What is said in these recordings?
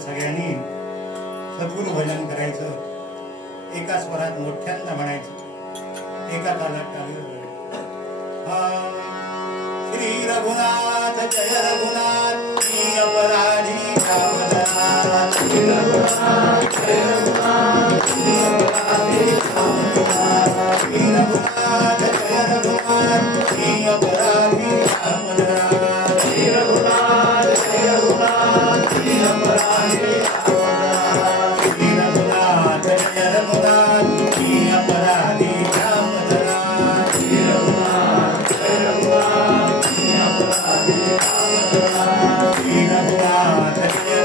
सगळ्यांनी सद्गुरु भजन करायचं, एका स्वरात मोठ्यांदा म्हणायचं, एका तालात टाळी. श्री रघुनाथ जय रघुनाथ श्री अपराधी रामनाथ. श्री रघुनाथ जय रघुनाथ श्री अपराधी रामनाथ. श्री रघुनाथ जय रघुनाथ श्री अपराधी रामनाथ. श्री रघुनाथ जय रघुनाथ श्री अपराधी रामनाथ. श्री रघुनाथ जय रघुनाथ श्री अपराधी रामनाथ. श्री रघुनाथ जय रघुनाथ श्री अपराधी रामनाथ. श्री रघुनाथ जय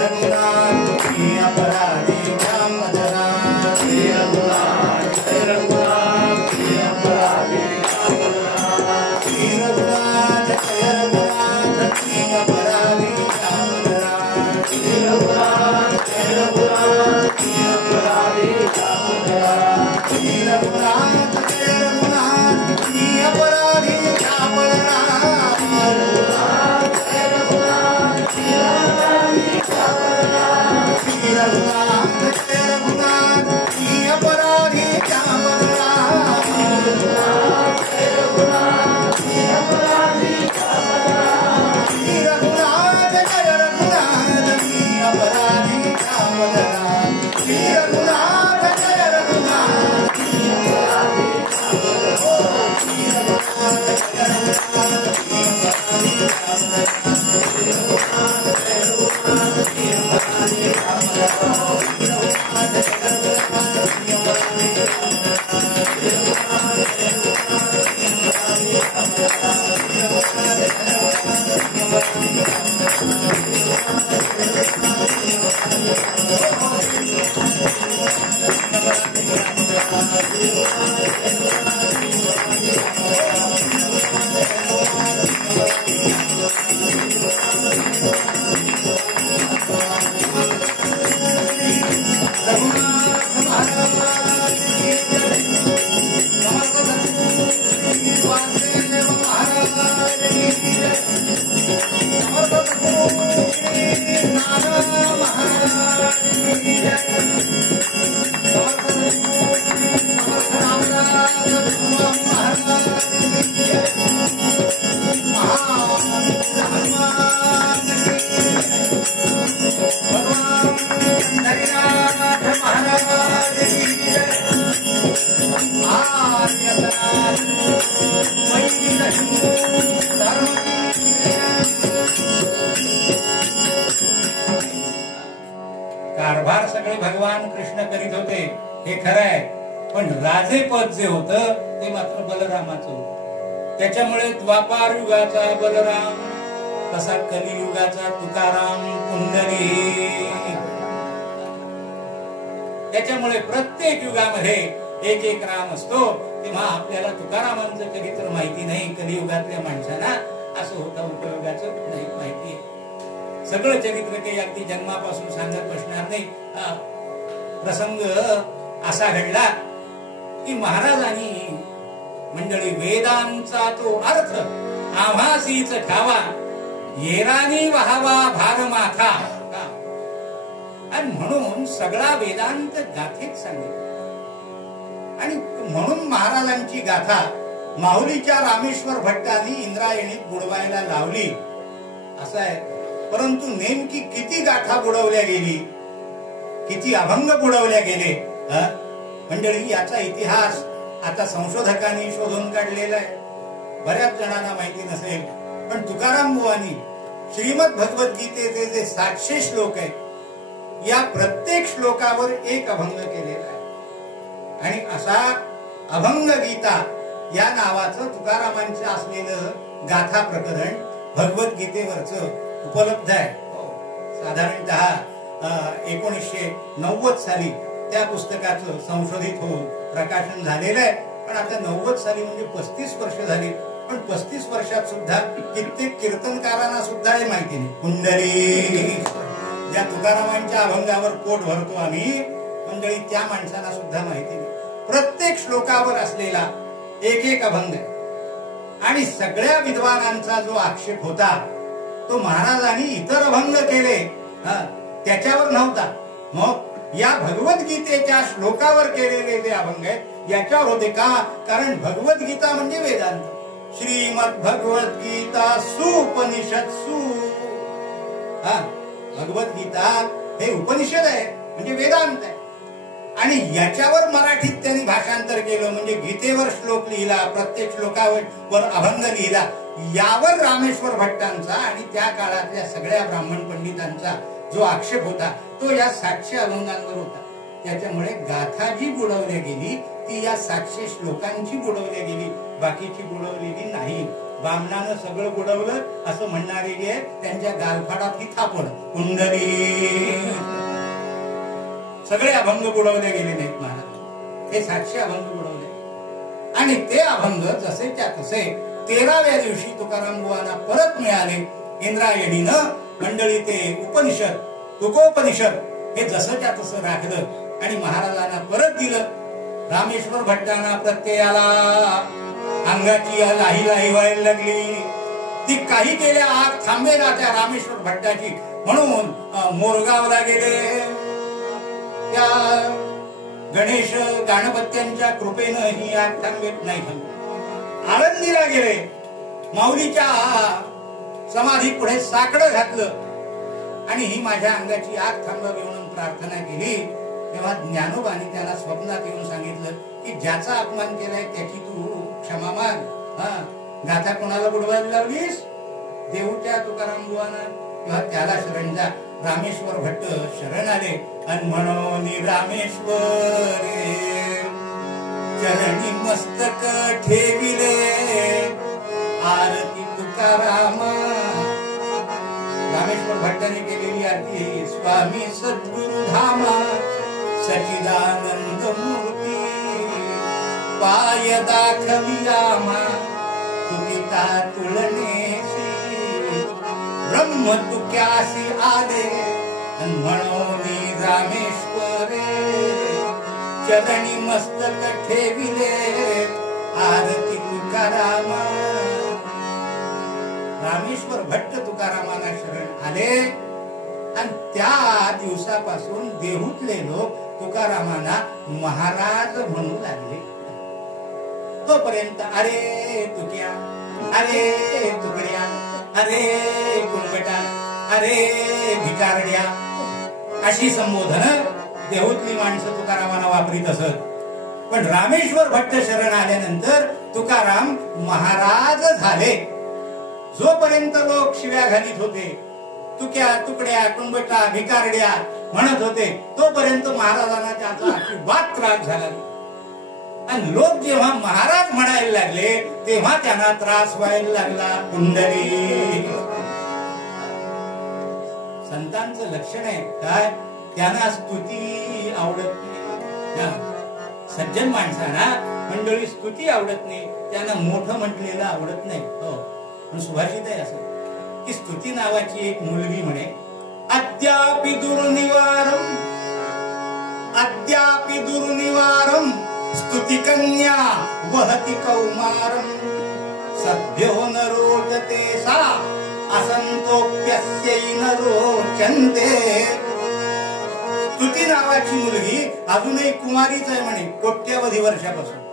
रघुनाथ श्री अपराधी रामनाथ. श्री रघुनाथ जय रघुनाथ श्री अपराधी रामनाथ. श्री रघुनाथ जय रघुनाथ श्री अपराधी रामनाथ. श्री रघुनाथ जय रघुनाथ श्री अपराधी रामनाथ. श्री रघुनाथ जय रघुनाथ श्री अपराधी रामनाथ. श्री रघुनाथ जय रघुनाथ श्री अपराधी रामनाथ. श्री रघुनाथ जय रघुनाथ श्री अपराधी रामनाथ. श्री रघुनाथ जय रघुनाथ श्री अपराधी रामनाथ. श्री रघुनाथ जय रघुनाथ श्री अपराधी रामनाथ. श्री रघुनाथ जय रघुनाथ श्री अपराधी रामनाथ. श्री रघुनाथ जय रघुनाथ श्री अपराधी रामनाथ. श्री रघुनाथ जय रघुनाथ श्री अपराधी रामनाथ. श्री रघुनाथ जय रघुनाथ श्री अपराधी रामनाथ. श्री रघुनाथ जय रघुनाथ श्री अपराधी रामनाथ. श्री रघुनाथ जय रघुनाथ श्री अपराधी रामनाथ. श्री रघुनाथ जय रघुनाथ श्री अपराधी रामनाथ. कारभार सगळे भगवान कृष्ण करीत होते हे खरं आहे, पण राजेपद जे होतं ते मात्र बलरामाचं होतं. त्याच्यामुळे द्वापार युगाचा बलराम, तसा कलियुगाचा तुकाराम पुंडलिक. त्याच्यामुळे प्रत्येक युगामध्ये एक एक राम असतो. तेव्हा आपल्याला तुकारामांचं चरित्र माहिती नाही, कलियुगातल्या माणसांना असं होतं उपयोगाचं नाही माहिती आहे. सगळं चरित्र काही अगदी जन्मापासून सांगत बसणार नाही. प्रसंग असा घडला की महाराजांनी मंडळी वेदांचा तो अर्थ आभासीच ठावा, येरानी वहावा भार माथा, आणि म्हणून सगळा वेदांत गाथेत सांगितला. आणि म्हणून महाराजांची गाथा माहुलीच्या रामेश्वर भट्टांनी इंद्रायणीत बुडवायला लावली असं आहे. परंतु नेमकी किती गाथा बुडवल्या गेली, किती अभंग बुडवल्या गेले मंडळी, याचा इतिहास आता संशोधकांनी शोधून काढलेला आहे. बऱ्याच जणांना माहिती नसेल, पण तुकाराम बुवांनी श्रीमद भगवद्गीतेचे जे 700 श्लोक आहेत, या प्रत्येक श्लोकावर एक अभंग केलेला आहे. आणि असा अभंग गीता या नावाचं तुकारामांचं असलेलं गाथा प्रकरण भगवद्गीतेवरचं उपलब्ध आहे. साधारणतः 1990 साली त्या पुस्तकाचं संशोधित होऊन प्रकाशन झालेलं आहे. पण आता 90 साली म्हणजे 35 वर्ष झाली. पण 35 वर्षात सुद्धा कित्येक कीर्तनकारांना सुद्धा हे माहिती नाही. कुंडली ज्या तुकारामांच्या अभंगावर पोट भरतो आम्ही मंडळी, त्या माणसांना सुद्धा माहिती नाही. प्रत्येक श्लोकावर असलेला एक एक अभंग आहे. आणि सगळ्या विद्वानांचा जो आक्षेप होता तो महाराजांनी इतर अभंग केले, त्याच्यावर नव्हता. मग या भगवद्गीतेच्या श्लोकावर केलेले जे अभंग आहेत याच्यावर होते. का? कारण भगवद्गीता म्हणजे वेदांत. श्रीमद भगवद्गीता सुपनिषत्सु. भगवद्गीता हे उपनिषद आहे म्हणजे वेदांत आहे. आणि याच्यावर मराठीत त्यांनी भाषांतर केलं म्हणजे गीतेवर श्लोक लिहिला, प्रत्येक श्लोकावर अभंग लिहिला. यावर रामेश्वर भट्टांचा आणि त्या काळातल्या सगळ्या ब्राह्मण पंडितांचा जो आक्षेप होता तो या 700 अभंगांवर होता. त्याच्यामुळे गाथा जी बुडवली गेली ती या 700 श्लोकांची बुडवली गेली, बाकीची बुडवलेली नाही. बामणानं सगळं बुडवलं असं म्हणणारे जे त्यांच्या गालफाडात ही थापड कुंडली. सगळे अभंग बुडवले गेले नाहीत महाराज. हे 700 अभंग बुडवले आणि ते अभंग जसेच्या तसे 13व्या दिवशी तुकाराम बुवांना परत मिळाले. इंद्रायणीनं मंडळी ते उपनिषद तुकोपनिषद हे जसंच्या तसं राखलं आणि महाराजांना परत दिलं. रामेश्वर भट्टांना प्रत्ययाला अंगाची लाही लाही व्हायला लागली. ती काही केल्या आग थांबेना त्या रामेश्वर भट्टाची. म्हणून मोरगावला गेले. त्या गणेश गणपत्यांच्या कृपेनं ही आग थांबेत नाही. आळंदीला गेले. माऊलीच्या समाधी पुढे साकडं घातलं आणि ही माझ्या अंगाची आग थांबावी म्हणून प्रार्थना केली. तेव्हा ज्ञानोबांनी त्यांना स्वप्नात येऊन सांगितलं की ज्याचा अपमान केलाय त्याची तू क्षमा माग. गाथा कोणाला बुडवायला लावलीस? देऊच्या तुकाराम बुवांना. तेव्हा त्याला शरण जा. रामेश्वर भट्ट शरण आले आणि म्हणून रामेश्वरे चरणी मस्तक ठेविले आरती तुकारामा. रामेश्वर भट्टाने केलेली आरती स्वामी सद्गुरु धामा सचिदानंद मूर्ती पाय दाखवी आम्हा तुकिता तुळनेशी ब्रह्म तुक्यासी आले म्हणून रामेश्वरे चरणी मस्तक ठेविले आरती तुकारामा. रामेश्वर भट्ट तुकारामांना शरण आले आणि त्या दिवसापासून देहूतले लोक तुकारामांना महाराज म्हणू लागले. तोपर्यंत अरे तुक्या, अरे तुकड्या, अरे कुणबटा, अरे भिकारड्या अशी संबोधन देहूतली माणसं तुकारामांना वापरीत असत. पण रामेश्वर भट्ट शरण आल्यानंतर तुकाराम महाराज झाले. जोपर्यंत लोक शिव्या घालीत होते, तुक्या तुकड्या कुणबटा भिकारड्या म्हणत होते, तोपर्यंत महाराजांना त्याचा अजिबात त्रास झाला. आणि लोक जेव्हा महाराज म्हणायला लागले तेव्हा त्यांना त्रास व्हायला लागला. कुंडली संतांचं लक्षण आहे काय? त्यांना स्तुती आवडत नाही. सज्जन माणसांना मंडळी स्तुती आवडत नाही, त्यांना मोठं म्हटलेलं आवडत नाही. हो, सुभाषित आहे असं की स्तुती नावाची एक मुलगी म्हणे, अद्यापि दुर्निवारम, अद्यापि दुर्निवारम स्तुती कन्या वहति कौमारम सभ्यो न रोचते सा असंतोप्यस्यै न रोचन्ते. स्तुती नावाची मुलगी अजूनही कुमारीच आहे म्हणे, कोट्यावधी वर्षापासून.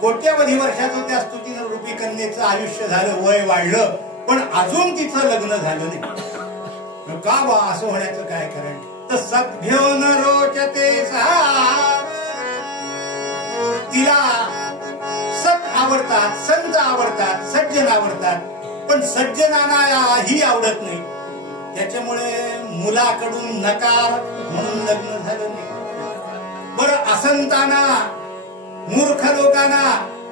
कोट्यावधी वर्षाचं त्या स्तुती रूपी कन्येचं आयुष्य झालं, वय वाढलं, पण अजून तिचं लग्न झालं नाही. का बा असं होण्याचं काय कारण? तर सभ्यो न रोचते सा, तिला सत आवडतात, संत आवडतात, सज्जन आवडतात, पण सज्जनांना ही आवडत नाही. त्याच्यामुळे मुलाकडून नकार म्हणून लग्न झालं नाही. बरं, असंतांना मूर्ख लोकांना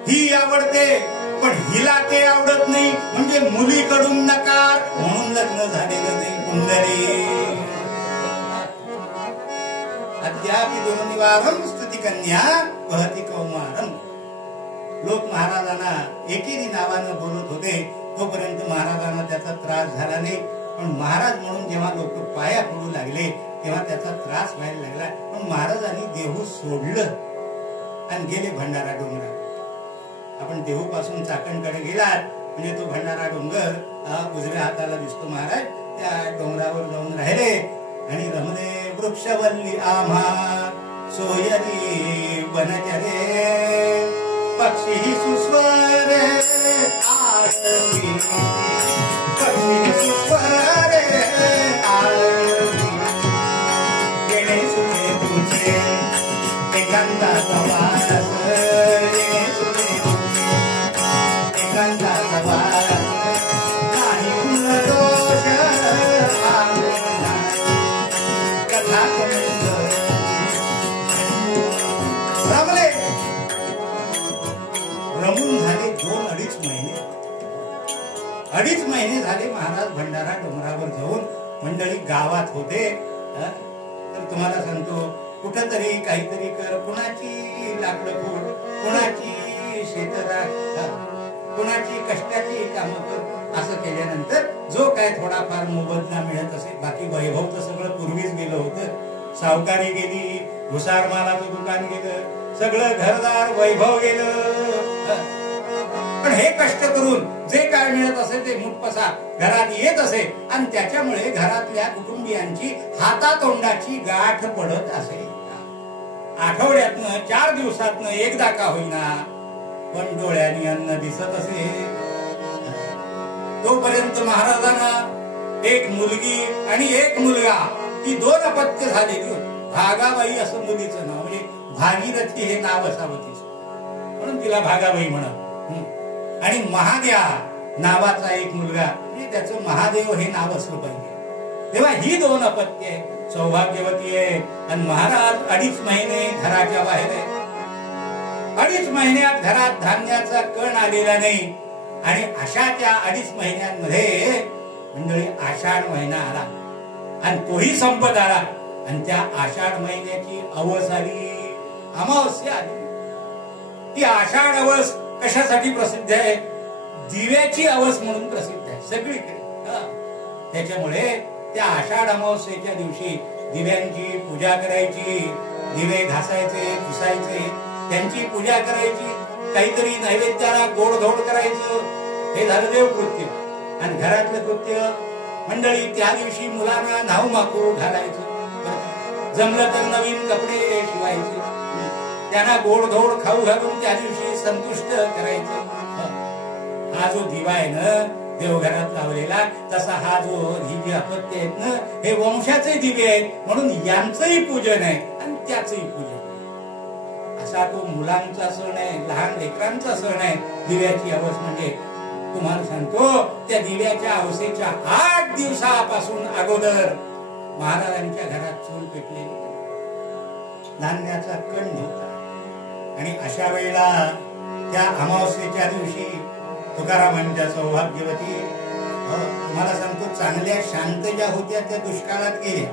ही आवडते पण हिला ते आवडत नाही, म्हणजे मुलीकडून नकार म्हणून लग्न झालेलं नाही. कुंडली अद्यापि दुर्निवारम स्तुती कन्या वहति कौमारम. लोक महाराजांना एकेरी नावानं बोलत होते, तोपर्यंत महाराजांना त्याचा त्रास झाला नाही. पण महाराज म्हणून जेव्हा लोक पाया पडू लागले तेव्हा त्याचा त्रास व्हायला लागला. पण महाराजांनी देहू सोडलं आणि गेले भंडारा डोंगरात. आपण देहू पासून चाकणकडे गेलात म्हणजे तो भंडारा डोंगर उजव्या हाताला दिसतो महाराज, त्या डोंगरावर जाऊन राहिले आणि रमणे वृक्षवल्ली आम्हा सोयरी बनजरे पक्षी सुस्वर आरती पक्षी सुस्वर आरती येणे सुखे तुझे एकांताचा वास येणे सुखे एकांताचा वास नाही दोष कथा रमले रमून झाले 2-2.5 महिने 2.5 महिने झाले महाराज भंडारा डोंगरावर जाऊन मंडळी गावात होते. तर तुम्हाला सांगतो कुठंतरी काहीतरी कर, कुणाची लाकडं फोड, कुणाची शेतराख, कुणाची कष्टाची कामं कर. असं केल्यानंतर जो काय थोडाफार मोबदला मिळत असेल, बाकी वैभव तर सगळं पूर्वीच गेलं होतं. सावकारी गेली, भुसार मालाचं दुकान गेलं, सगळं घरदार वैभव गेलं. पण हे कष्ट करून जे काय मिळत असेल ते मुठपसा घरात येत असे आणि त्याच्यामुळे घरातल्या कुटुंबियांची हातातोंडाची गाठ पडत असे. आठवड्यातनं 4 दिवसातनं एकदा का होईना पण डोळ्यांनी अन्न दिसत असे. तोपर्यंत महाराजांना एक मुलगी आणि एक मुलगा, ती 2 अपत्य झालेली. भागाबाई असं मुलीचं नाव, म्हणजे भागीरथी हे नाव असावं तिचं, म्हणून तिला भागाबाई म्हणत. आणि महाद्या नावाचा एक मुलगा, म्हणजे त्याचं महादेव हे नाव असलं पाहिजे. तेव्हा ही 2 अपत्ये सौभाग्यवती आहे. आणि महाराज 2.5 महिने घराच्या बाहेर आहे. 2.5 महिन्यात घरात धान्याचा कण आलेला नाही. आणि अशा त्या 2.5 महिन्यांमध्ये मंडळी आषाढ महिना आला आणि तोही संपत आला. आणि त्या आषाढ महिन्याची अवस आली, अमावस्या आली. ती आषाढ अवस कशासाठी प्रसिद्ध आहे? दिव्याची अवस म्हणून प्रसिद्ध आहे सगळीकडे. त्याच्यामुळे त्या आषाढ अमावस्येच्या दिवशी दिव्यांची पूजा करायची, दिवे घासायचे, पुसायचे, त्यांची पूजा करायची, काहीतरी नैवेद्याला गोडधोड करायचं. हे झालं देवकृत्य. आणि घरातलं कृत्य मंडळी त्या दिवशी मुलांना न्हाऊ माकू घालायचं, जमलं तर नवीन कपडे शिवायचे, त्यांना गोडधोड खाऊ घालून त्या दिवशी संतुष्ट करायचं. हा जो दिवा आहे ना देवघरात लावलेला, तसा हा जो ही जी अपत्य आहेत ना हे वंशाचे दिवे आहेत, म्हणून यांचंही पूजन आहे आणि त्याचंही पूजन. असा तो मुलांचा सण आहे, लहान लेकरांचा सण आहे दिव्याची अवस. म्हणजे तुम्हाला सांगतो त्या दिव्याच्या अवसेच्या 8 दिवसापासून अगोदर महाराजांच्या घरात चूल पेटलेली, धान्याचा कण नव्हता. आणि अशा वेळेला त्या अमावस्येच्या दिवशी तुकारामांच्या सौभाग्यवती, तुम्हाला सांगतो चांगल्या शांत ज्या होत्या त्या दुष्काळात गेल्या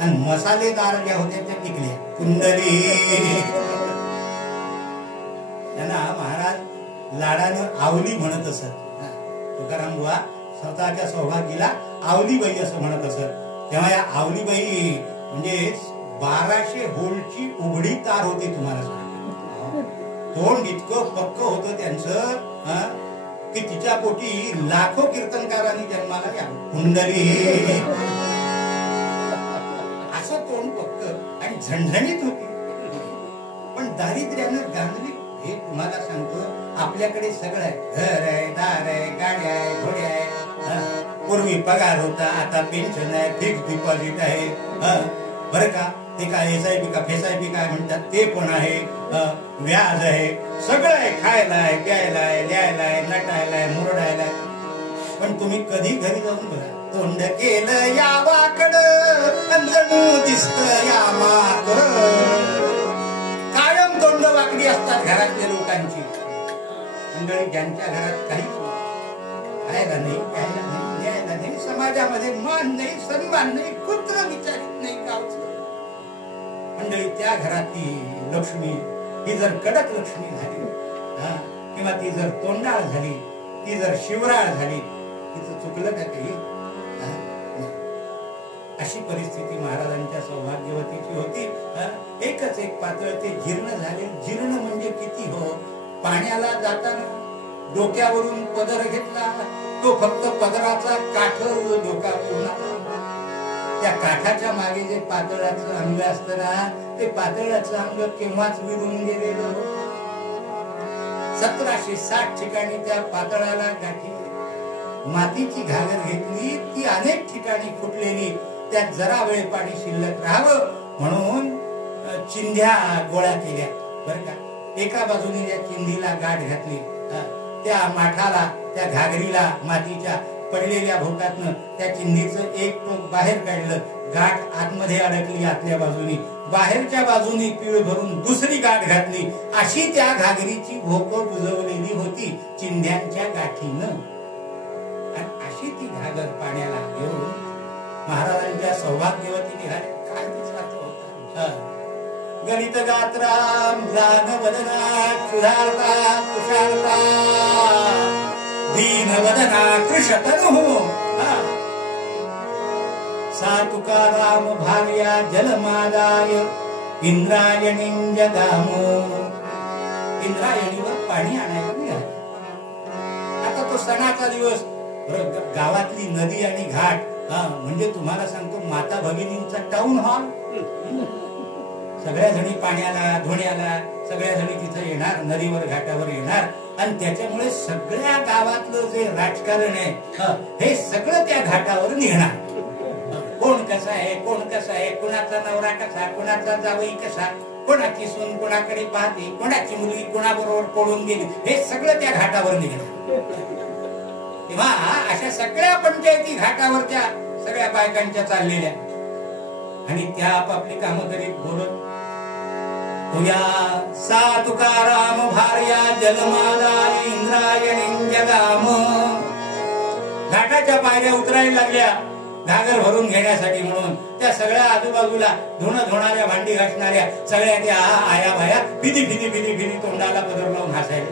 आणि मसालेदार ज्या होत्या त्या टिकल्या. कुंडली त्यांना महाराज लाडानं आवली म्हणत असत. तुकाराम बुवा स्वतःच्या सौभाग्याला आवलीबाई असं म्हणत असत. तेव्हा या आवलीबाई म्हणजे 1200 होल्टची उघडी तार होती. तुम्हाला सांगतो तोंड इतकं पक्क होतं त्यांचं की तिच्या पोटी लाखो कीर्तनकारांनी जन्माला यावं. कुंडली असं तोंड पक्क आणि झणझणीत होती, पण दारिद्र्यानं गांधली. हे तुम्हाला सांगतो आपल्याकडे सगळं आहे, घर आहे, दार आहे, गाड्या आहे, घोड्या आहे. पूर्वी पगार होता, आता पेन्शन आहे, फिक्स डिपॉझिट आहे. बरं का, ते काय SIP का FSIP काय म्हणतात ते पण आहे, व्याज आहे, सगळं आहे, खायला आहे, प्यायला आहे, लिहायला आहे, नटायला आहे, मुरडायला आहे. पण तुम्ही कधी घरी जाऊन बघा, तोंड केलं या वाकडं जणू दिसतं या माकडं. कायम तोंड वाकडी असतात घरातल्या लोकांची. मंडळी ज्यांच्या घरात काहीच खायला नाही, प्यायला नाही, लिहायला नाही, समाजामध्ये मान नाही, सन्मान नाही, कुत्र विचारित नाही गावचं. मंडळी त्या घरातली लक्ष्मी ही जर कडक लक्ष्मी झाली किंवा ती जर तोंडाळ झाली, ती जर शिवराळ झाली, तिचं चुकलं का काही? अशी परिस्थिती महाराजांच्या सौभाग्यवतीची होती. एकच एक पातळ ते जीर्ण झाले. जीर्ण म्हणजे किती हो, पाण्याला जाताना डोक्यावरून पदर घेतला, तो फक्त पदराचा काठ डोक्यावरून आला. त्या काठाच्या मागे जे पातळाचं अंग असतं ना, ते पातळाचं अंग केव्हाच विरून गेलेलं. 1760 ठिकाणी त्या पातळाला गाठी. मातीची घागर घेतली, ती अनेक ठिकाणी फुटलेली. त्यात जरा वेळ पाणी शिल्लक राहावं म्हणून चिंध्या गोळा केल्या बर का. एका बाजूने त्या चिंधीला गाठ घातली, त्या माठाला, त्या घागरीला मातीच्या पडलेल्या भोकातनं त्या चिंधीचं एक टोक बाहेर काढलं. गाठ आतमध्ये अडकली आतल्या बाजूनी, बाहेरच्या बाजूनी पीळ भरून दुसरी गाठ घातली. अशी त्या घागरीची भोक बुजवलेली होती चिंध्यांच्या गाठीनं. आणि अशी ती घागर पाण्याला घेऊन महाराजांच्या सौभाग्यवती निघाले. काय तिचा होता, गणित गात्राम जान वदना क्षुधारता कुशारता दीन वदना कृशतनु. सा तुकाराम भार्या जलमादाय इंद्रायणीं जगामो. इंद्रायणीवर पाणी आणायला निघाले. आता तो सणाचा दिवस, गावातली नदी आणि घाट, म्हणजे तुम्हाला सांगतो माता भगिनींचा टाउन हॉल. सगळ्या जणी पाण्याला धुण्याला सगळ्या जणी तिथे येणार, नदीवर घाटावर येणार. आणि त्याच्यामुळे सगळ्या गावातलं जे राजकारण आहे हे सगळं त्या घाटावर निघणार. कोण कसा आहे, कोण कसा आहे, कुणाचा नवरा कसा, कुणाचा जावई कसा, कोणाची सून कोणाकडे पाहते, कोणाची मुलगी कोणाबरोबर पळून गेली, हे सगळं त्या घाटावर निघणार. तेव्हा अशा सगळ्या पंचायती घाटावरच्या सगळ्या बायकांच्या चाललेल्या आणि त्या आपापली कामं करीत बोलत. तुया सा तुकाराम भार्या जलमादाय इंद्रायणीं जगाम. घाटाच्या पायऱ्या उतरायला लागल्या घागर भरून घेण्यासाठी म्हणून. त्या सगळ्या आजूबाजूला धुणं धुणाऱ्या, भांडी घासणाऱ्या सगळ्या त्या आया बाया फिदी फिदी फिदी फिदी तोंडाला पदर लावून हसायला.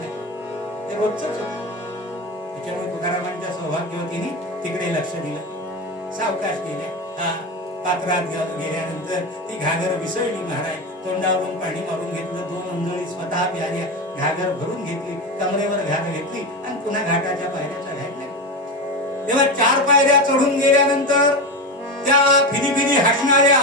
ते रोजच होतं. त्याच्यामुळे तुकारामांच्या सौभाग्यवतीने तिकडे लक्ष दिलं, सावकाश केले. पात्रात गेल्यानंतर ती घागर विसळली. महाराज तोंडावरून पाणी मारून घेतलं, 2 अंजळी स्वतः प्याल्या, घागर भरून घेतली, कमरेवर घागर घेतली आणि पुन्हा घाटाच्या पायऱ्या चढायला. तेव्हा 4 पायऱ्या चढून गेल्यानंतर त्या फिदी फिदी हसणाऱ्या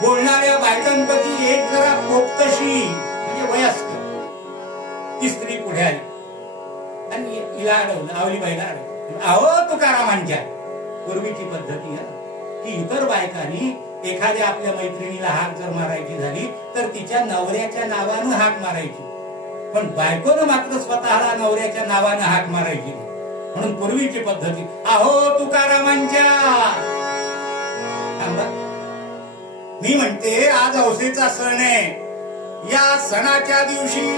बोलणाऱ्या बायकांपैकी एक जरा पोक्तशी म्हणजे वयस्कर ती स्त्री पुढे आली आणि हिला अडवलं, आवलीबाईला अडवलं. अहो तुकारामांच्या पूर्वीची पद्धती की इतर बायकांनी एखाद्या आपल्या मैत्रिणीला हाक जर मारायची झाली तर तिच्या नवऱ्याच्या नावानं हाक मारायची, पण बायकोनं मात्र स्वतःला नवऱ्याच्या नावानं हाक मारायची. म्हणून पूर्वीची पद्धती. अहो तुकारामांच्या. मी म्हणते आज औसेचा सण आहे. या सणाच्या दिवशी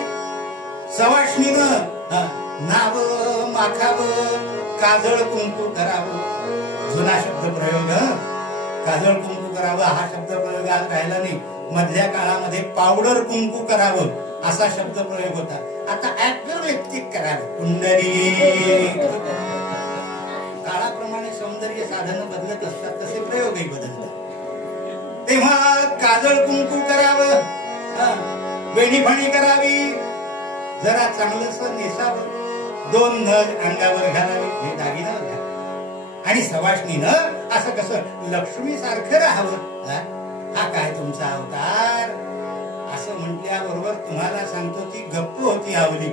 सवाष्णीनं नाव माखावं, काजळ कुंकू करावं. जुना शब्द प्रयोग, काजळ कुंकू करावं हा शब्द प्रयोग आज राहिला नाही. मधल्या काळामध्ये पावडर कुंकू करावं असा शब्द प्रयोग होता. आता ऍक्टिव्ह करावं, कुंडली. काळाप्रमाणे सौंदर्य साधन बदलत असतात, तसे प्रयोगही बदलतात. तेव्हा काजळ कुंकू करावं, वेणीफणी करावी, जरा चांगलंस नेसावं, 2 नग अंगावर घालावे, हे दागिना घालावे. आणि सवाष्णीनं असं कसं लक्ष्मी सारखं राहावं. हा काय तुमचा अवतार असं म्हटल्याबरोबर तुम्हाला सांगतो ती गप्प होती आवली,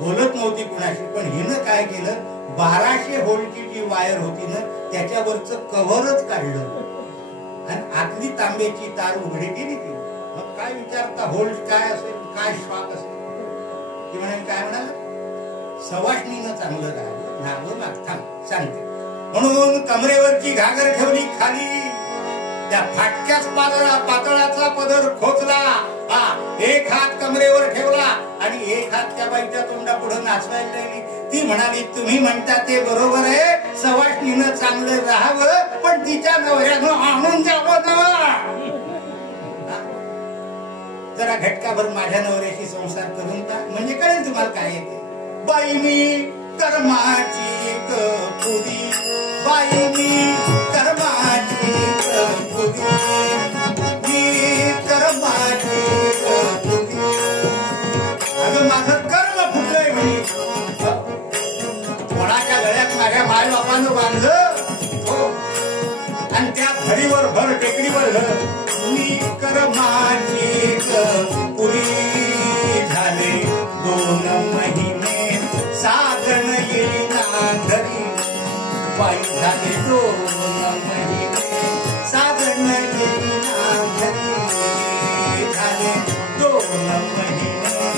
बोलत नव्हती कुणाशी. पण हिनं काय केलं, 1200 व्होल्टची जी वायर होती ना त्याच्यावरचं कव्हरच काढलं आणि आतली तांब्याची तार उघडी केली ती. मग काय विचारता व्होल्ट काय असेल, काय शॉक असेल. ती म्हणाल काय म्हणाल, सवाष्णीनं चांगलं राहावं, नावं मागता सांगते म्हणून कमरेवरची घागर ठेवली खाली, त्या फाटक्याच पातळाचा पदर खोचला. एक हात कमरेवर ठेवला आणि एक हात त्या बाईच्या तोंडा पुढे नाचवायला लागली. ती म्हणाली तुम्ही म्हणता ते बरोबर आहे, सवाष्णीनं चांगलं राहावं पण तिच्या नवऱ्यानं आणून द्यावं ना. जरा घटकाभर माझ्या नवऱ्याशी संसार करून का, म्हणजे कळेल तुम्हाला काय येते. बाई मी कर्माची कपुरी, बाई मी कर्माची कपुरी, मी कर्माची कपुरी. अगं माझं कर्म फुटलंय म्हणे. मायबापानं बांधलं हो, आणि त्या धडीवर भर टेकडीवर घर मी कर्माची पुरी झाले 2 महिने साधन येईना घरी बाई झाले 2 महिने साधन येईना घरी झाले 2 महिने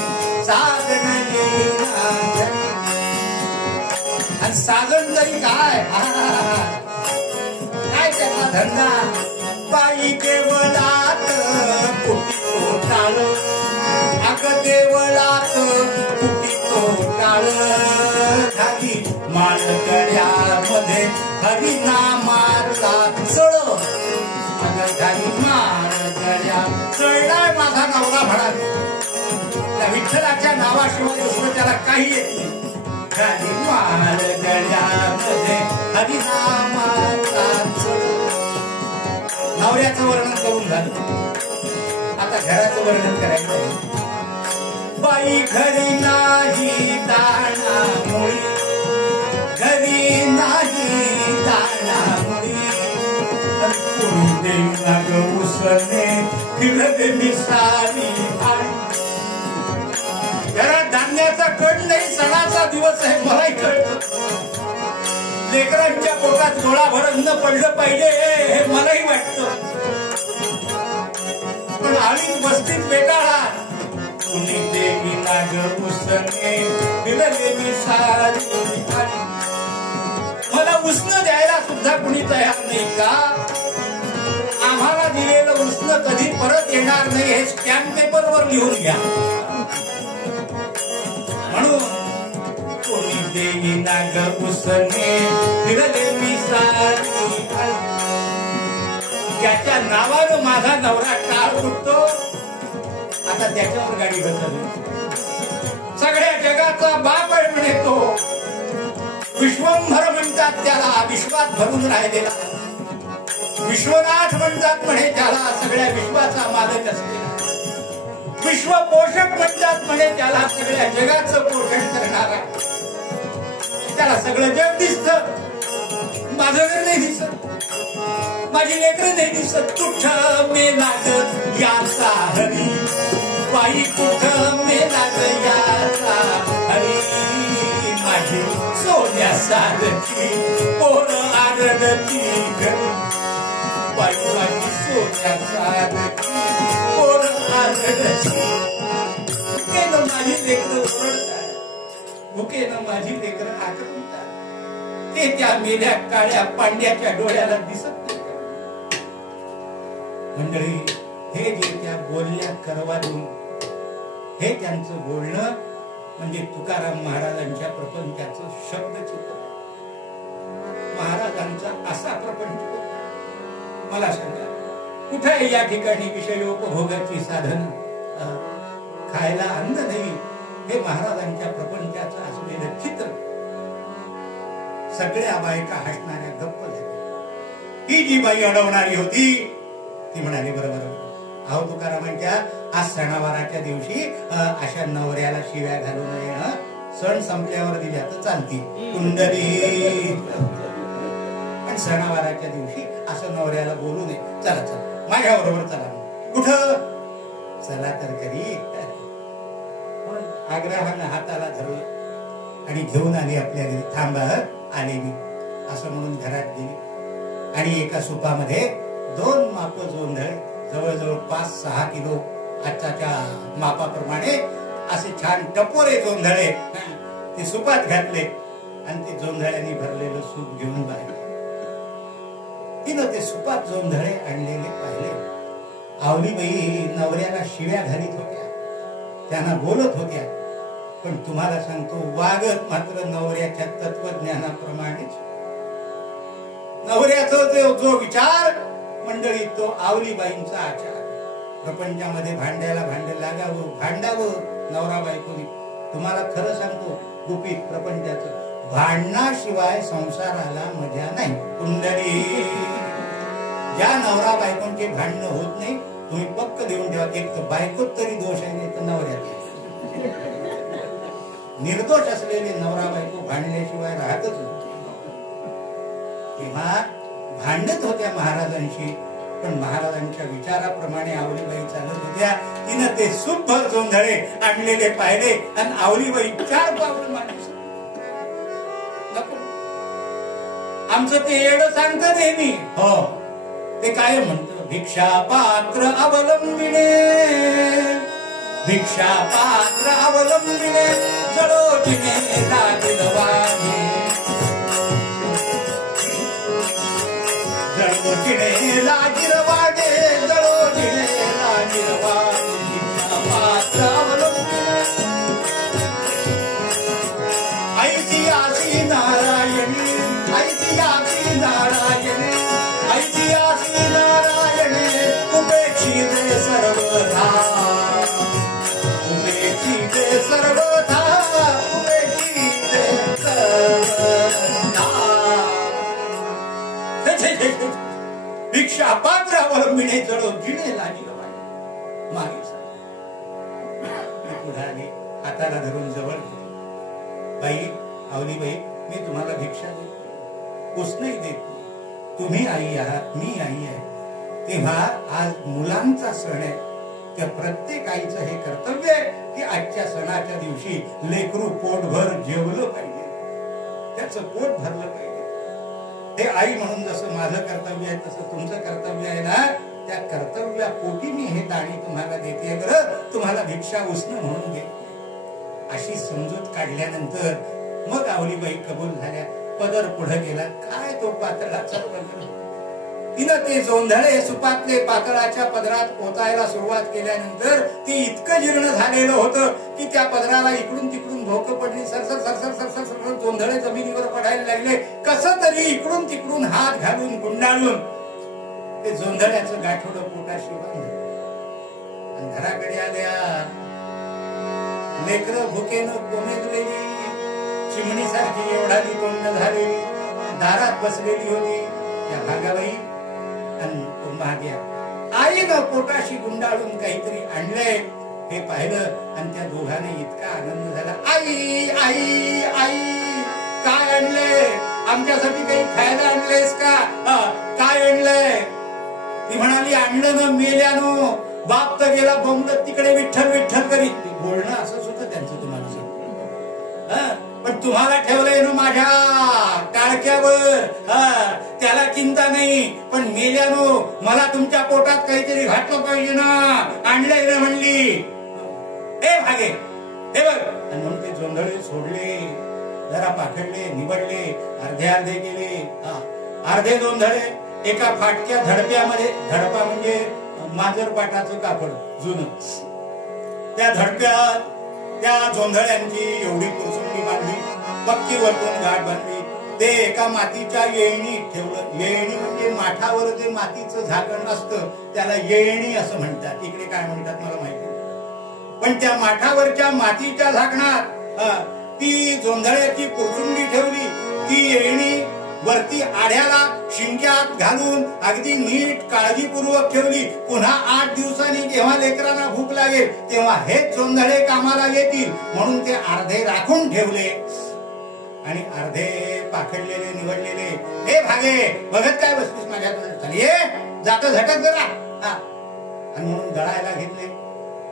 साधन येईना घरी. आणि साधन तरी काय काय त्याचा धंदा बाई देवळात कुटी टाळ अग देवळात कुटी टाळ झाली माळगड्यामध्ये हरिनामाचा चळ अग झाली माळगड्या चळलाय माझा नवरा म्हणाल त्या विठ्ठलाच्या नावाशिवाय दुसरं त्याला काही येत नाही. झाली माळगड्यामध्ये हरिनामाचा चळ. नवऱ्याचं वर्णन करून झालं, आता घराचं वर्णन करायचं. बाई घरी नाही दाणामुळी घरी नाही दाणामुळी उसने फिरले मी सारी घरात धान्याचा कण नाही. सणाचा दिवस आहे मलाही कळत. लेकरांच्या पोटात गोळाभर अन्न पडलं पाहिजे हे मलाही वाटतं. पण आम्ही वस्तीत बेटाळा कुणी देवी नाग उसने फिरले मी सारी. मला उष्ण द्यायला सुद्धा कुणी तयार नाही का? आम्हाला दिलेलं उष्ण कधी परत येणार नाही हे स्टॅम्प पेपरवर लिहून घ्या. म्हणून कोणी देवी नाग उसने फिरले मी सारी. त्याच्या नावानं माझा नवरा टाळ उठतो. आता त्याच्यावर गाडी बसवली. सगळ्या जगाचा बाप आहे म्हणे तो. विश्वंभर म्हणतात त्याला, विश्वात भरून राहिलेला. विश्वनाथ म्हणतात म्हणे त्याला, सगळ्या विश्वाचा मालक असलेला. विश्व पोषक म्हणतात म्हणे त्याला, सगळ्या जगाचं पोषण करणारा. त्याला सगळं जग दिसत, माझं घर नाही दिसत, माझी लेकरं नाही दिसत. कुठं मेला याचा हरी बाई, कुठं मेला याचा हरी. माझी सोन्यासारखी पोर आरडती घरी बाई, माझी सोन्यासारखी पोर आरडती. भुकेनं माझी लेकरं ओरडतात, भुकेनं माझी लेकरं आक्रमतात. ते त्या मेल्या काळ्या पांड्याच्या डोळ्याला दिसत नाही. मंडळी, हे जे त्या बोलल्या करवादून हे त्यांचं बोलणं म्हणजे तुकाराम महाराजांच्या प्रपंचाचं शब्दचित्र. महाराजांचा असा प्रपंच मला सांगा, कुठे आहे या ठिकाणी विषयोपभोगाची साधन, खायला अन्न नाही, हे महाराजांच्या प्रपंचाचं असलेलं चित्र. सगळ्या बायका हसणाऱ्या गप्प झाल्या. ही जी बाई अडवणारी होती ती म्हणाली, बरोबर अहो तुकारामांच्या आज सणावाराच्या दिवशी अशा नवऱ्याला शिव्या घालू नये. सण संपल्यावर दिल्या तर चालती कुंडली, पण सणावाराच्या दिवशी असं नवऱ्याला बोलू नये. चला चला माझ्या बरोबर चला. कुठं? चला तर करी. आग्रहानं हाताला धरलं आणि घेऊन आली आपल्या घरी. थांबा आले मी असं म्हणून घरात गेली आणि एका सुपामध्ये 2 माप जोंधळ, जवळजवळ 5-6 किलो आजच्या मापाप्रमाणे असे छान टपोरे जोंधळे ते सुपात घातले आणि ते जोंधळ्यांनी भरलेलं सूप घेऊन बाहेर. तिनं ते सुपात जोंधळे आणलेले पाहिले. आवलीबाई नवऱ्याला शिव्या घालीत होत्या, त्यांना बोलत होत्या, पण तुम्हाला सांगतो वागत मात्र नवऱ्याच्या तत्वज्ञानाप्रमाणेच. नवऱ्याचा जो विचार मंडळी तो आवलीबाईंचा आचार. प्रपंचामध्ये भांड्याला भांड लागावं, भांडावं नवरा बायकोनी. तुम्हाला खरं सांगतो गुपित प्रपंचाचं, भांडणाशिवाय संसाराला मजा नाही. कुंडली, ज्या नवरा बायकोंचे भांडणं होत नाही तुम्ही पक्क देऊन ठेवा, एक तर बायकोत तरी दोष आहे, नाही तर नवऱ्यात. निर्दोष असलेले नवरा बायको भांडल्याशिवाय राहतच नाही. तेव्हा भांडत होत्या महाराजांशी, पण महाराजांच्या विचाराप्रमाणे आवलीबाई चालत होत्या. तिनं ते सुभ्भर जोंधळे आणलेले पाहिले आणि आवलीबाई 4 पावलं मागे. नको, आमचं ते येडं सांगतं नेहमी. हो, ते काय म्हणतं, भिक्षा पात्र अवलंबिणे, भिक्षा पात्र अवलंबिणे, जळोजिने लाजिरवाणे, जळोजिने लाजिरवाणे, जळोजिने लाजिरवाणे, भिक्षा पात्र अवलंबिणे, ऐतिहासी नारायणी, ऐतिहासी नारायणी, ऐतिहासी नारायणे, उपेक्षिते सर्वथा, उपेक्षिते सर्वथा, उपेक्षिते सर्वथा. भिक्षा पात्र अवलंबिणे, जळोजिने लाजिरवाणे. मागे पुढे आली, हाताला धरून जवळ घेतली. बाई, आवलीबाई, मी तुम्हाला भिक्षा देतो, उसनही देतो. तुम्ही आई आहात, मी आई आहे. तेव्हा आज मुलांचा सण आहे. त्या प्रत्येक आईचं हे कर्तव्य आहे की आजच्या सणाच्या दिवशी लेकरू पोटभर जेवलं पाहिजे, त्याचं पोट भरलं पाहिजे. हे आई म्हणून जसं माझं कर्तव्य आहे तसं तुमचं कर्तव्य आहे ना. त्या कर्तव्यापोटी मी हे दाणी तुम्हाला देते, बरं, तुम्हाला भिक्षा उसणं म्हणून देते. अशी समजूत काढल्यानंतर मग आवलीबाई कबूल झाल्या. पदर पुढे गेला. काय तो पातळाचा पदर, तिनं ते जोंधळे सुपातले पातळाच्या पदरात पोचायला सुरुवात केल्यानंतर ते इतकं जीर्ण झालेलं होतं की त्या पदराला इकडून तिकडून भोकं पडली. सरसर सरसर सरसर सरसर जोंधळे जमिनीवर पडायला लागले. कसं तरी इकडून तिकडून हात घालून गुंडाळून ते जोंधळ्याचं गाठोडं पोटाशी बांधलं आणि घराकडे आल्या. लेकरं भुकेनं कोमेजलेली, चिमणीसारखी एवढाली तोंड झालेली दारात बसलेली होती. त्या भागाबाई आणि भाग्या आईनं पोटाशी गुंडाळून काहीतरी आणलंय हे पाहिलं आणि त्या दोघांना इतका आनंद झाला. आई आई आई, काय आणलंय? आमच्यासाठी काही खायला आणलंयस का? काय आणलंय? ती म्हणाली, आणलं ना मेल्यानो, बाप तर गेला बोंबलत तिकडे विठ्ठल विठ्ठल करीत. बोलणं असंच होतं त्यांचं, तुम्हाला सांगतो. पण तुम्हाला ठेवलंय ना माझ्या टाळक्यावर, त्याला चिंता नाही. पण मेल्यानो मला तुमच्या पोटात काहीतरी घातलं पाहिजे ना, आणलंय ना म्हणली. हे भागे, हे बघ. आणि म्हणून ते जोंधळे सोडले, जरा पाखडले, निवडले, अर्धे अर्धे केले. अर्धे जोंधळे एका फाटक्या धडप्यामध्ये, धडपा म्हणजे मांजरपाटाचं कापड जुनं, त्या धडप्यात त्या जोंधळ्यांची एवढी कुरसुंडी बांधली, पक्की वरतून गाठ बांधली. ते एका मातीच्या येळणीत ठेवलं. येळणी म्हणजे माठावर जे मातीचं झाकण असतं त्याला येळणी असं म्हणतात. इकडे काय म्हणतात मला माहिती नाही. पण त्या माठावरच्या मातीच्या झाकणात ती जोंधळ्याची कुरसुंडी ठेवली. ती येळणी वरती आढ्याला शिंक्यात घालून अगदी नीट काळजीपूर्वक ठेवली. पुन्हा 8 दिवसांनी जेव्हा लेकरांना भूक लागेल तेव्हा हेच जोंधळे कामाला येतील म्हणून ते अर्धे राखून ठेवले आणि अर्धे पाखडलेले, निवडलेले. हे भागे, बघत काय बसलीस माझ्याकडे, ये जात झटक जरा. आणि म्हणून दळायला घेतले.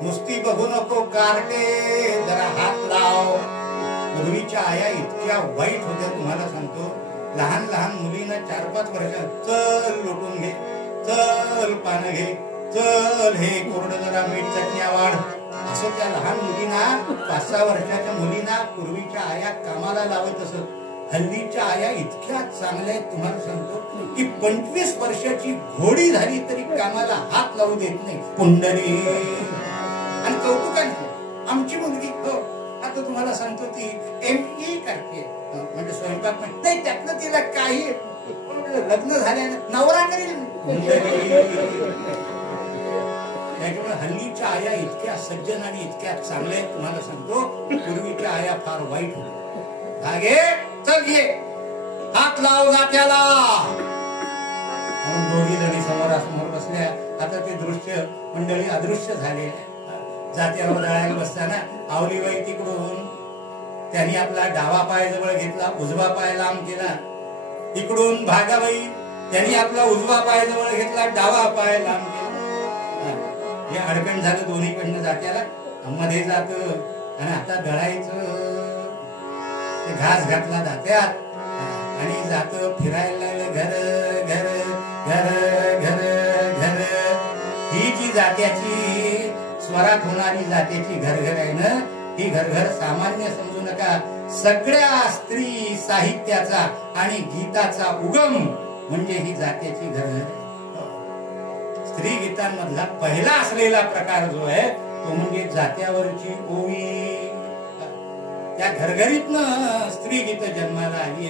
नुसती बघू नको, कारटे, जरा हात लाव. पूर्वीच्या आया इतक्या वाईट होत्या, तुम्हाला सांगतो. लहान लहान मुलींना 4-5 वर्षात, चल लोटून घे, चल पानं घे, चल हे कोरडं जरा मीठ चटण्या वाढ, असं त्या लहान मुलींना, 5-6 वर्षाच्या मुलींना पूर्वीच्या आया कामाला लावत असत. हल्लीच्या आया इतक्या चांगल्या आहेत, तुम्हाला सांगतो की 25 वर्षाची घोडी झाली तरी कामाला हात लावू देत नाही. पुंडली आणि कौतुकांची आमची मुलगी, हो आता तुम्हाला सांगतो ती ME करते, म्हणजे स्वयंपाक नाही, त्यातनं तिला काही लग्न झाल्यानं नवरा करेल. त्याच्यामुळे हल्लीच्या आया इतक्या सज्जन आणि इतक्या चांगल्या आहेत, तुम्हाला सांगतो. पूर्वीच्या आया फार वाईट होत्या. धागे, चल ये, हात लाव जात्याला. म्हणून दोघी जणी समोरासमोर बसल्या. आता ते दृश्य मंडळी अदृश्य झाले. जात्यावर दळायला बसताना आवलीबाई तिकडून त्यांनी आपला डावा पाय जवळ घेतला, उजवा पाय लांब केला इकडून भागाबाई त्यांनी आपला उजवा पाय जवळ घेतला, डावा पाय लांब केला. हे अडकण झालं दोन्हीकडनं जात्याला, मध्ये जात आणि आता दळायचं. ते घास घातला जात्यात आणि जात फिरायला लागलं घर घर घर घर घर. ही जी जात्याची स्वरात होणारी जात्याची घरघर आहे ना, ही घरघर सामान्य समजू नका. सगळ्या स्त्री साहित्याचा आणि गीताचा उगम म्हणजे ही जात्याची घरघर आहे. स्त्री गीतांमधला पहिला असलेला प्रकार जो आहे तो म्हणजे जात्यावरची ओवी. त्या घरघरीतनं स्त्री गीत जन्माला आली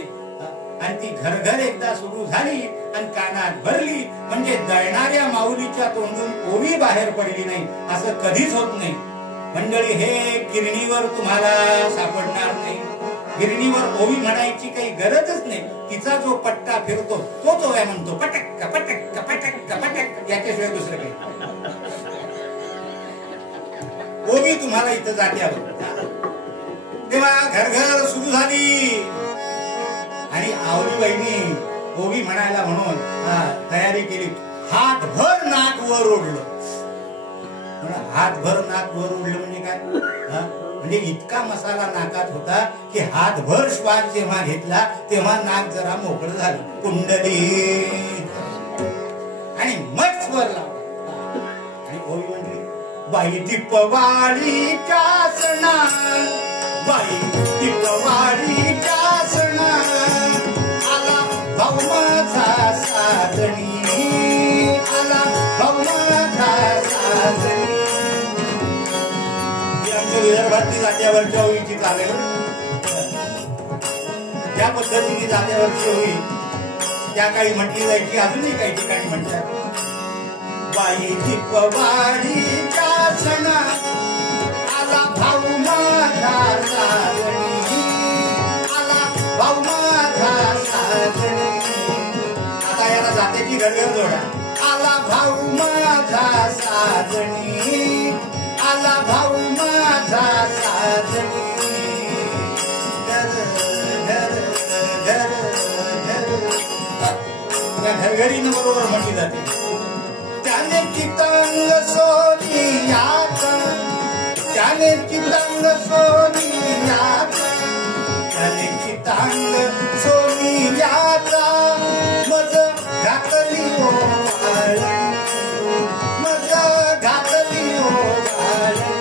आणि ती घरघर एकदा सुरू झाली आणि कानात भरली म्हणजे दळणाऱ्या माऊलीच्या तोंडून ओवी बाहेर पडली नाही असं कधीच होत नाही. मंडळी, हे गिरणीवर तुम्हाला सापडणार नाही. गिरणीवर ओवी म्हणायची काही गरजच नाही. तिचा जो पट्टा फिरतो तोच ओव्या म्हणतो, पटक पटक पटक पटक, याच्याशिवाय दुसरं काही. ओवी तुम्हाला इथं जात्यावर. तेव्हा घरघर सुरू झाली आणि आवलीबाईंनी ओवी म्हणायला म्हणून तयारी केली. हातभर नाक वर ओढलं. हातभर नाक वर ओढलं म्हणजे काय? म्हणजे इतका मसाला नाकात होता की हातभर श्वास जेव्हा घेतला तेव्हा नाक जरा मोकळं झालं. कुंडली आणि मग स्वर लावला आणि ओवी म्हटली, बाई दीपवाळीच्या सणा, बाई दीपवाळीच्या सणा, आला भाऊ माझा साजणी, आला भाऊ माझा साजणी. आमच्या विदर्भातली जात्यावरच्या ओवीची चालेल. ज्या पद्धतीने जात्यावरची ओवी त्या काळी म्हटली जायची, अजूनही काही ठिकाणी म्हणतात. बाई दीपवाळीच्या सणा, आला भाऊ माझा साजणी, आला भाऊ माझा साजणी. आता याला जात्याची घरघर जोडा. आला भाऊ माझा साजणी, आला भाऊ माझा साजणी. या घरघरीनं बरोबर म्हटली जाते. त्याने चितंग सोनियाचा, त्याने चितंग सोनियाचा, त्याने चितंग सोनियाचा, मज घातली ओ वाळणी, मज घातली ओ वाळणी,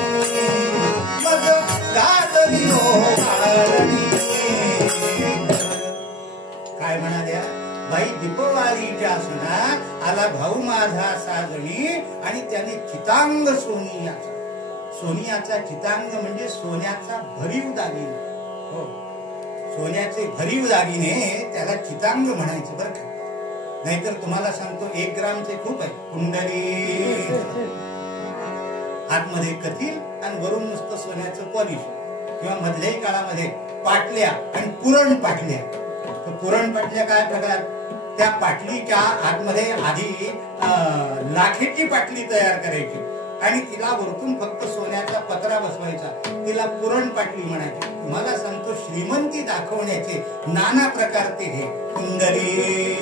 मज घातली ओ वाळणी. काय म्हणाल्या? बाई दीपवाळीच्या सणा, आला भाऊ माझा साजणी आणि त्याने चितांग सोनियाचा. सोनियाचा चितांग म्हणजे सोन्याचा भरीव दागिने. हो, सोन्याचे भरीव दागिने त्याला चितांग म्हणायचं बरं का. नाहीतर तुम्हाला सांगतो 1 ग्रामचे खूप आहे. कुंडली, आतमध्ये कथील आणि वरून नुसतं सोन्याचं पॉलिश. किंवा मधल्याही काळामध्ये पाटल्या आणि पुरण पाटल्या. पुरण पाटल्या काय प्रकार? त्या पाटलीच्या आतमध्ये आधी लाखेची पाटली तयार करायची आणि तिला वरतून फक्त सोन्याचा पत्रा बसवायचा. तिला पुरण पाटली म्हणायची. तुम्हाला सांगतो श्रीमंती दाखवण्याचे नाना प्रकार ते हे. कुंडली,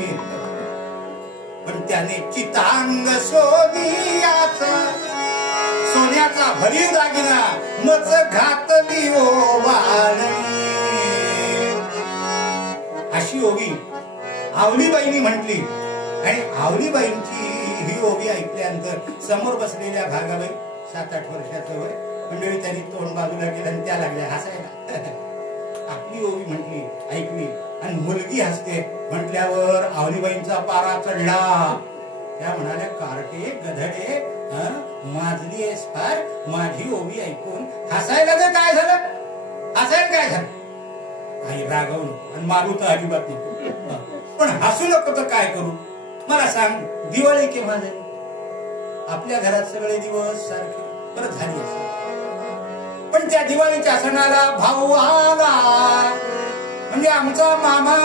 पण त्याने चितांग सोनियाचा, सोन्याचा भरीव दागिना, मज घातली ओ वाळणी. अशी ओवी आवलीबाईंनी म्हटली. आणि आवलीबाईंची ही ओवी ऐकल्यानंतर समोर बसलेल्या भागाबाई 7-8 वर्षाचं वय मंडळी, त्यांनी तोंड बाजूला केलं आणि त्या लागल्या हसायला. आपली ओवी म्हटली, ऐकली आणि मुलगी हसते म्हटल्यावर आवलीबाईंचा पारा चढला. त्या म्हणाल्या, कार्टे गधडे, माजली आहेस फार. माझी ओवी ऐकून हसायला तर काय झालं? हसायला काय झालं? आई रागवून आणि मारू तर अजिबात नको, पण हसू नको तर काय करू? मला सांग, दिवाळी केव्हा झाली? आपल्या घरात सगळे दिवस सारखे परत झाली असेल, पण त्या दिवाळीच्या सणाला भाऊ आला म्हणजे आमचा मामा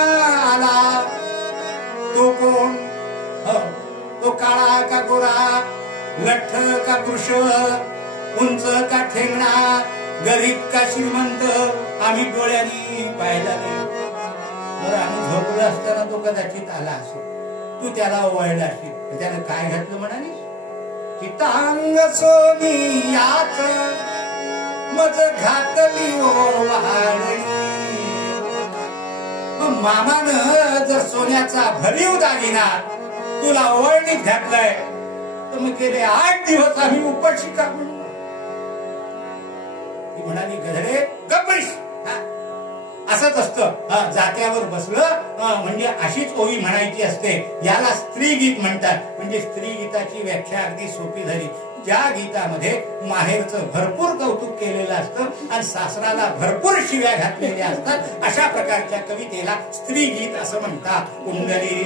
आला. तो कोण? तो काळा का गोरा, लठ्ठ का कृश, उंच का ठेंगणा, गरीब का श्रीमंत, आम्ही डोळ्यांनी पाहायला नाही. बरं आम्ही झोपलो असताना तो कदाचित आला असो, तू त्याला ओवाळला असेल, त्यानं काय घातलं म्हणालीस? चितांग सोनियाच मज घातली ओवाळणी. मामानं जर सोन्याचा भरीव दागिना तुला ओवाळणीत घातलाय तर मग गेले 8 दिवस आम्ही उपाशी का म्हणू? ती म्हणाली, गधडे गप्प बस. असंच असतं, जात्यावर बसलं म्हणजे अशीच ओवी म्हणायची असते. याला स्त्री गीत म्हणतात. म्हणजे स्त्री गीताची व्याख्या अगदी सोपी झाली. ज्या गीतामध्ये माहेरचं भरपूर कौतुक केलेलं असतं आणि सासराला भरपूर शिव्या घातलेल्या असतात, अशा प्रकारच्या कवितेला स्त्री गीत असं म्हणतात. कुंडली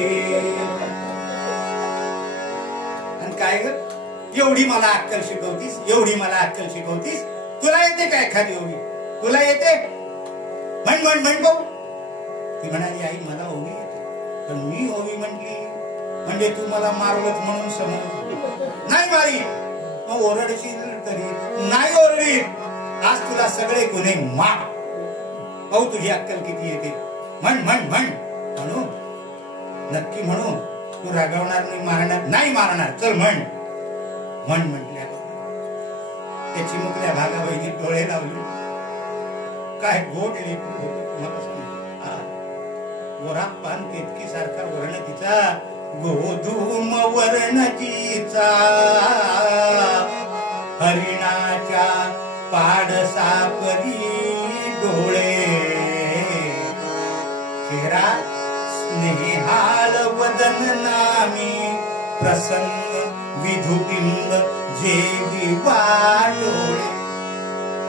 आणि काय ग, एवढी मला अक्कल शिकवतीस, एवढी मला अक्कल शिकवतीस, तुला येते काय एखादी ओवी? तुला येते? म्हण म्हण म्हण भाऊ. ती म्हणाली, आई मला ओवी येते, पण मी ओवी म्हटली म्हणजे तू मला मारलंच म्हणून समज. नाही मारी, मग ओरडशील तरी. नाही ओरडी, आज तुला सगळे गुन्हे माफ. भाऊ तुझी अक्कल किती येते? म्हण म्हण म्हण. म्हणू नक्की म्हणू, तू रागवणार नाही, मारणार नाही? मारणार, चल म्हण म्हण. म्हटल्या त्याची मुकल्या भागाबाईने डोळे लावले. काय गोड लेकरू होत तुम्हाला सांगतो. गोरा पान केतकी सारखा वर्ण तिचा, गोधूम वर्ण तिचा, हरिणाच्या पाडसापरी डोळे, चेहरा स्नेहाल वदन नामी, प्रसन्न विधुबिंब जेवी वाडोळे.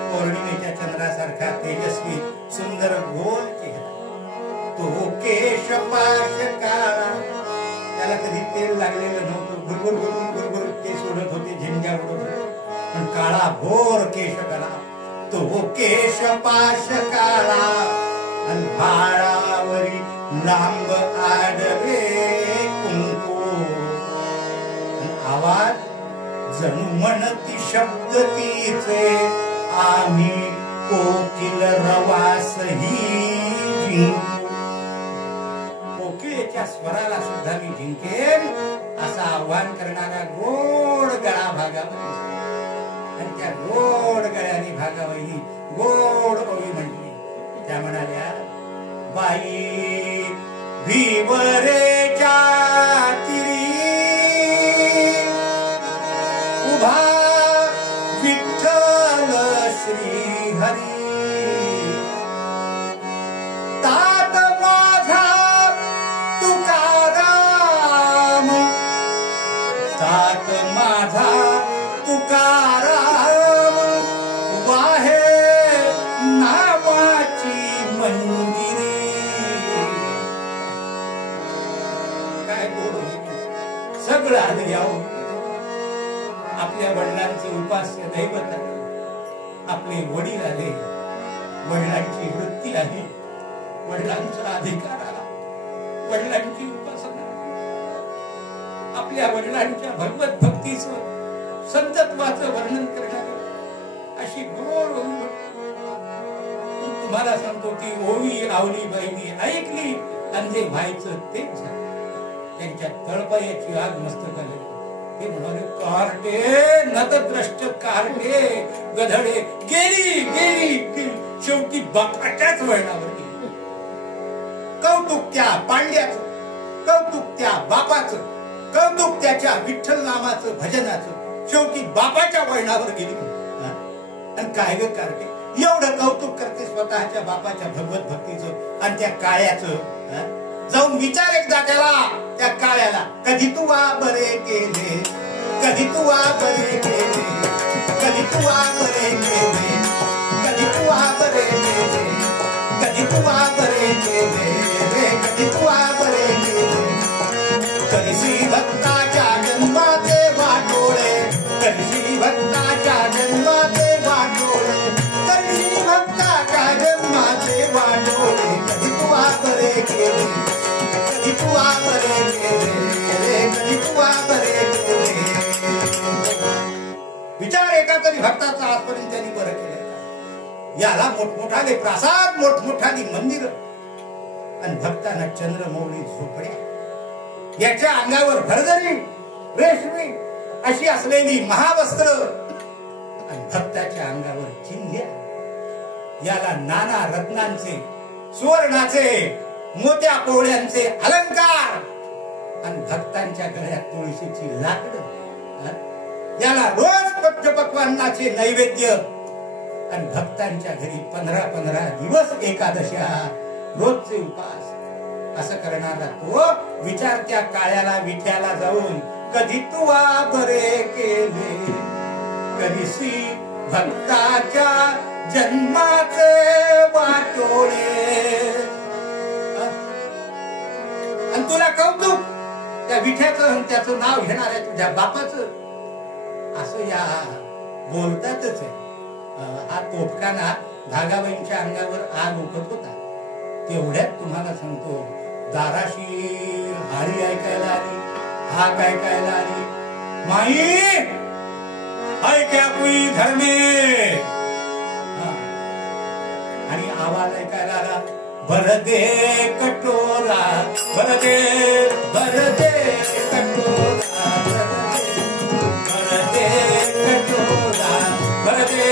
पौर्णिमेच्या चंद्रासारखा तेजस्वी सुंदर गोल चेहरा, तो केश पाश काळा. त्याला कधी तेल लागलेलं नव्हतं, गुरगुर गुरगुर गुरगुर केस उडत होते, झिंग्या उडत होते, पण काळा भोर केश काळा, तो केश पाश काळा. आणि भाळावरी लांब आडवे कुंकू, आवाज जणू म्हणती शब्द तिचे, आम्ही कोकिल रवासही जिंकू. कोकिळेच्या स्वराला सुद्धा मी जिंकेन असं आव्हान करणारा गोड गळा भागाबाई. आणि त्या गोड गळ्याने भागाबाईनी गोड ओवी म्हटली. त्या म्हणाल्या, बाई भिवरेच्या तिरी उभा विठ्ठल श्री हरी, तात माझा तुकाराम, तात माझा तुकाराम, वाहे नावाची मंदिरी. काय सगळं आलं यावं. आपल्या वडिलांचं उपास्य दैवत आलं, आपले वडील आले, वडिलांची वृत्ती आली, वडिलांचा अधिकार आला, वडिलांची उपासना, आपल्या वडिलांच्या भगवत भक्तीचं संतत्वाचं वर्णन करणारी अशी गोड ओवी. तुम्हाला सांगतो ती ओवी आवली बाईनी ऐकली आणि जे व्हायचं तेच झालं. त्यांच्या तळपायाची आग मस्तकाला. ते म्हणाले, कार्टे नतद्रष्ट कार्टे, गधडे गेली गेली गेली, शेवटी बापाच्याच वळणावर गेली. कौतुक त्या पांड्याचं, कौतुक त्या बापाचं, कौतुक त्याच्या विठ्ठल नामाचं भजनाचं, शेवटी बापाच्या वळणावर गेली. आणि काय ग कार्टे, एवढं कौतुक करते स्वतःच्या बापाच्या भगवत भक्तीचं आणि त्या काळ्याचं. जाऊन विचार एकदा त्याला, त्या काळ्याला, कधी तू बरे केले, कधी तू बरे केले, कधी तू बरे केले, कधी तू बरे केले, कधी तू बरे केले रे, कधी तू बरे केले. कधी श्री भक्ताच्या जन्माचे वाटोळे, कधी श्री भक्ताच्या जन्माचे वाटोळे, कधी श्री भक्ताच्या जन्माचे वाटोळे, कधी तू बरे केले, कधी तू बरे केले, कधी तू बरे केले. विचार एका तरी भक्ताचा आजपर्यंत त्यांनी बरं केलं. याला मोठमोठाले प्रासाद, मोठमोठाली मंदिर, आणि भक्तांना चंद्रमौली झोपड्या. याच्या अंगावर भरजरी रेशमी अशी असलेली महावस्त्र आणि भक्ताच्या अंगावर चिंध्या. याला नाना रत्नांचे, सुवर्णाचे, मोत्या पोळ्यांचे अलंकार आणि भक्तांच्या गळ्यात तुळशीची लाकडं. याला रोज पंचपक्वान्नाचे नैवेद्य आणि भक्तांच्या घरी 15-15 दिवस एकादशा, रोजचे उपास. असं करणारा तो विचार त्या काळ्याला विठ्याला जाऊन, कधी तुवा बरे केले, कधीशी भक्ताच्या जन्माचे वाटोळे. आणि तुला कौतुक त्या विठ्याचं, त्याचं नाव घेणाऱ्या तुझ्या बापाचं. असं या बोलतातच आहे. हा तोफखाना भागाबाईंच्या अंगावर आग उठत होता. तेवढ्यात तुम्हाला सांगतो, दाराशी हाळी ऐकायला आली, हाक ऐकायला आली. माई ऐक्या कुई घर में. आणि आवाज ऐकायला आला, भरदे कटोरा, भरदे भरदे कटोरा, भरदे कटोरा, भरदे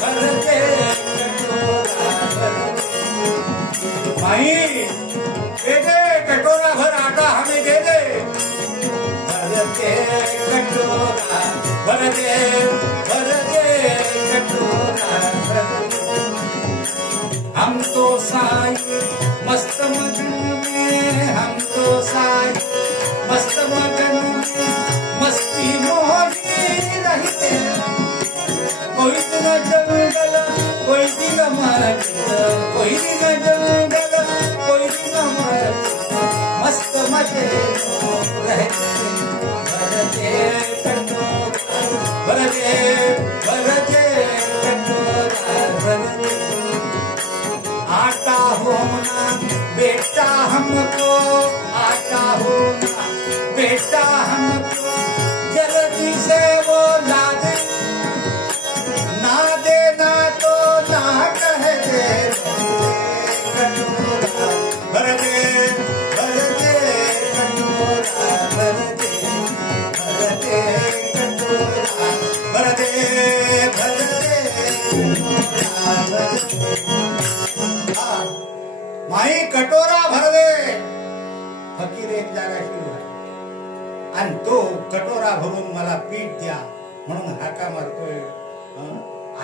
भरदे कटोरा. माई दे दे कटोरा भर आटा हमें दे दे. भरदे कटोरा, भरदे भरदे कटोरा. हम तो साई मस्त मगन में, हम तो साई मस्त मगन में, मस्ती मोहनी रहते. कोई दिन जंगल, कोई दिन मस्त, कोई दिन जंगल, कोई दिन मस्त, मस्त मजे रहते. भरदे कटोरा, भरदे भरदे कटोरा, भरदे. आटा होना बेटा हमको, आटा होना बेटा हमको, जल्दी से वो ला दे. ना देना तो ना कह दे. कटोरा भर दे, भर दे कटोरा, भर दे भर दे कटोरा, भर दे भर दे कटोरा. माई कटोरा भर दे. फकीर एक जागाशी आणि तो कटोरा भरून मला पीठ द्या म्हणून हाका मारतोय.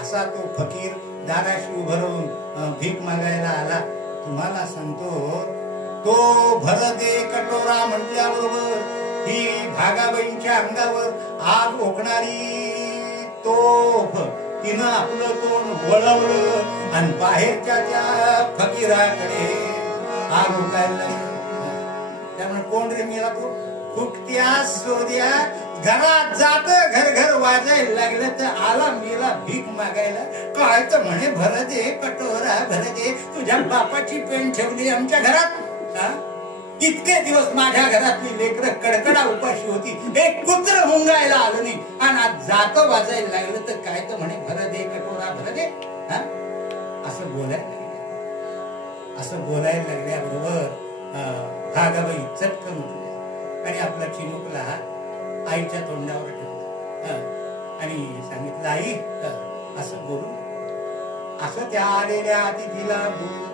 असा तो फकीर दाराशी भरून भीक मागायला आला. तुम्हाला सांगतो, तो भर दे कटोरा म्हटल्याबरोबर ही भागाबाईंच्या अंगावर आग ओकणारी तोफ तिनं आपलं तोंड वळवलं आणि बाहेरच्या त्या फकीराकडे आग उठायला लागली. त्यामुळे कोण रे मेला तो? फुकट्या सोद्या घरात जात, घर घर वाजायला लागलं तर आला मेला भीक मागायला. काय तर म्हणे, भर दे कटोरा, भर दे. तुझ्या बापाची पेन ठेवली आमच्या घरात. इतके दिवस माझ्या घरातली लेकरं कडकडा उपाशी होती, एक कुत्र मुंगायला आलं नाही आणि आज जात वाजायला लागलं तर काय तर म्हणे, भर दे कटोरा, भर दे. असं बोलायला लागले. असं बोलायला लागल्याबरोबर भागाबाई चटकन उठल्या आणि आपला चिमुकला आईच्या तोंडावर ठेवला आणि सांगितलं, आई असं बोलू. असं त्या आलेल्या अतिथीला बोलू.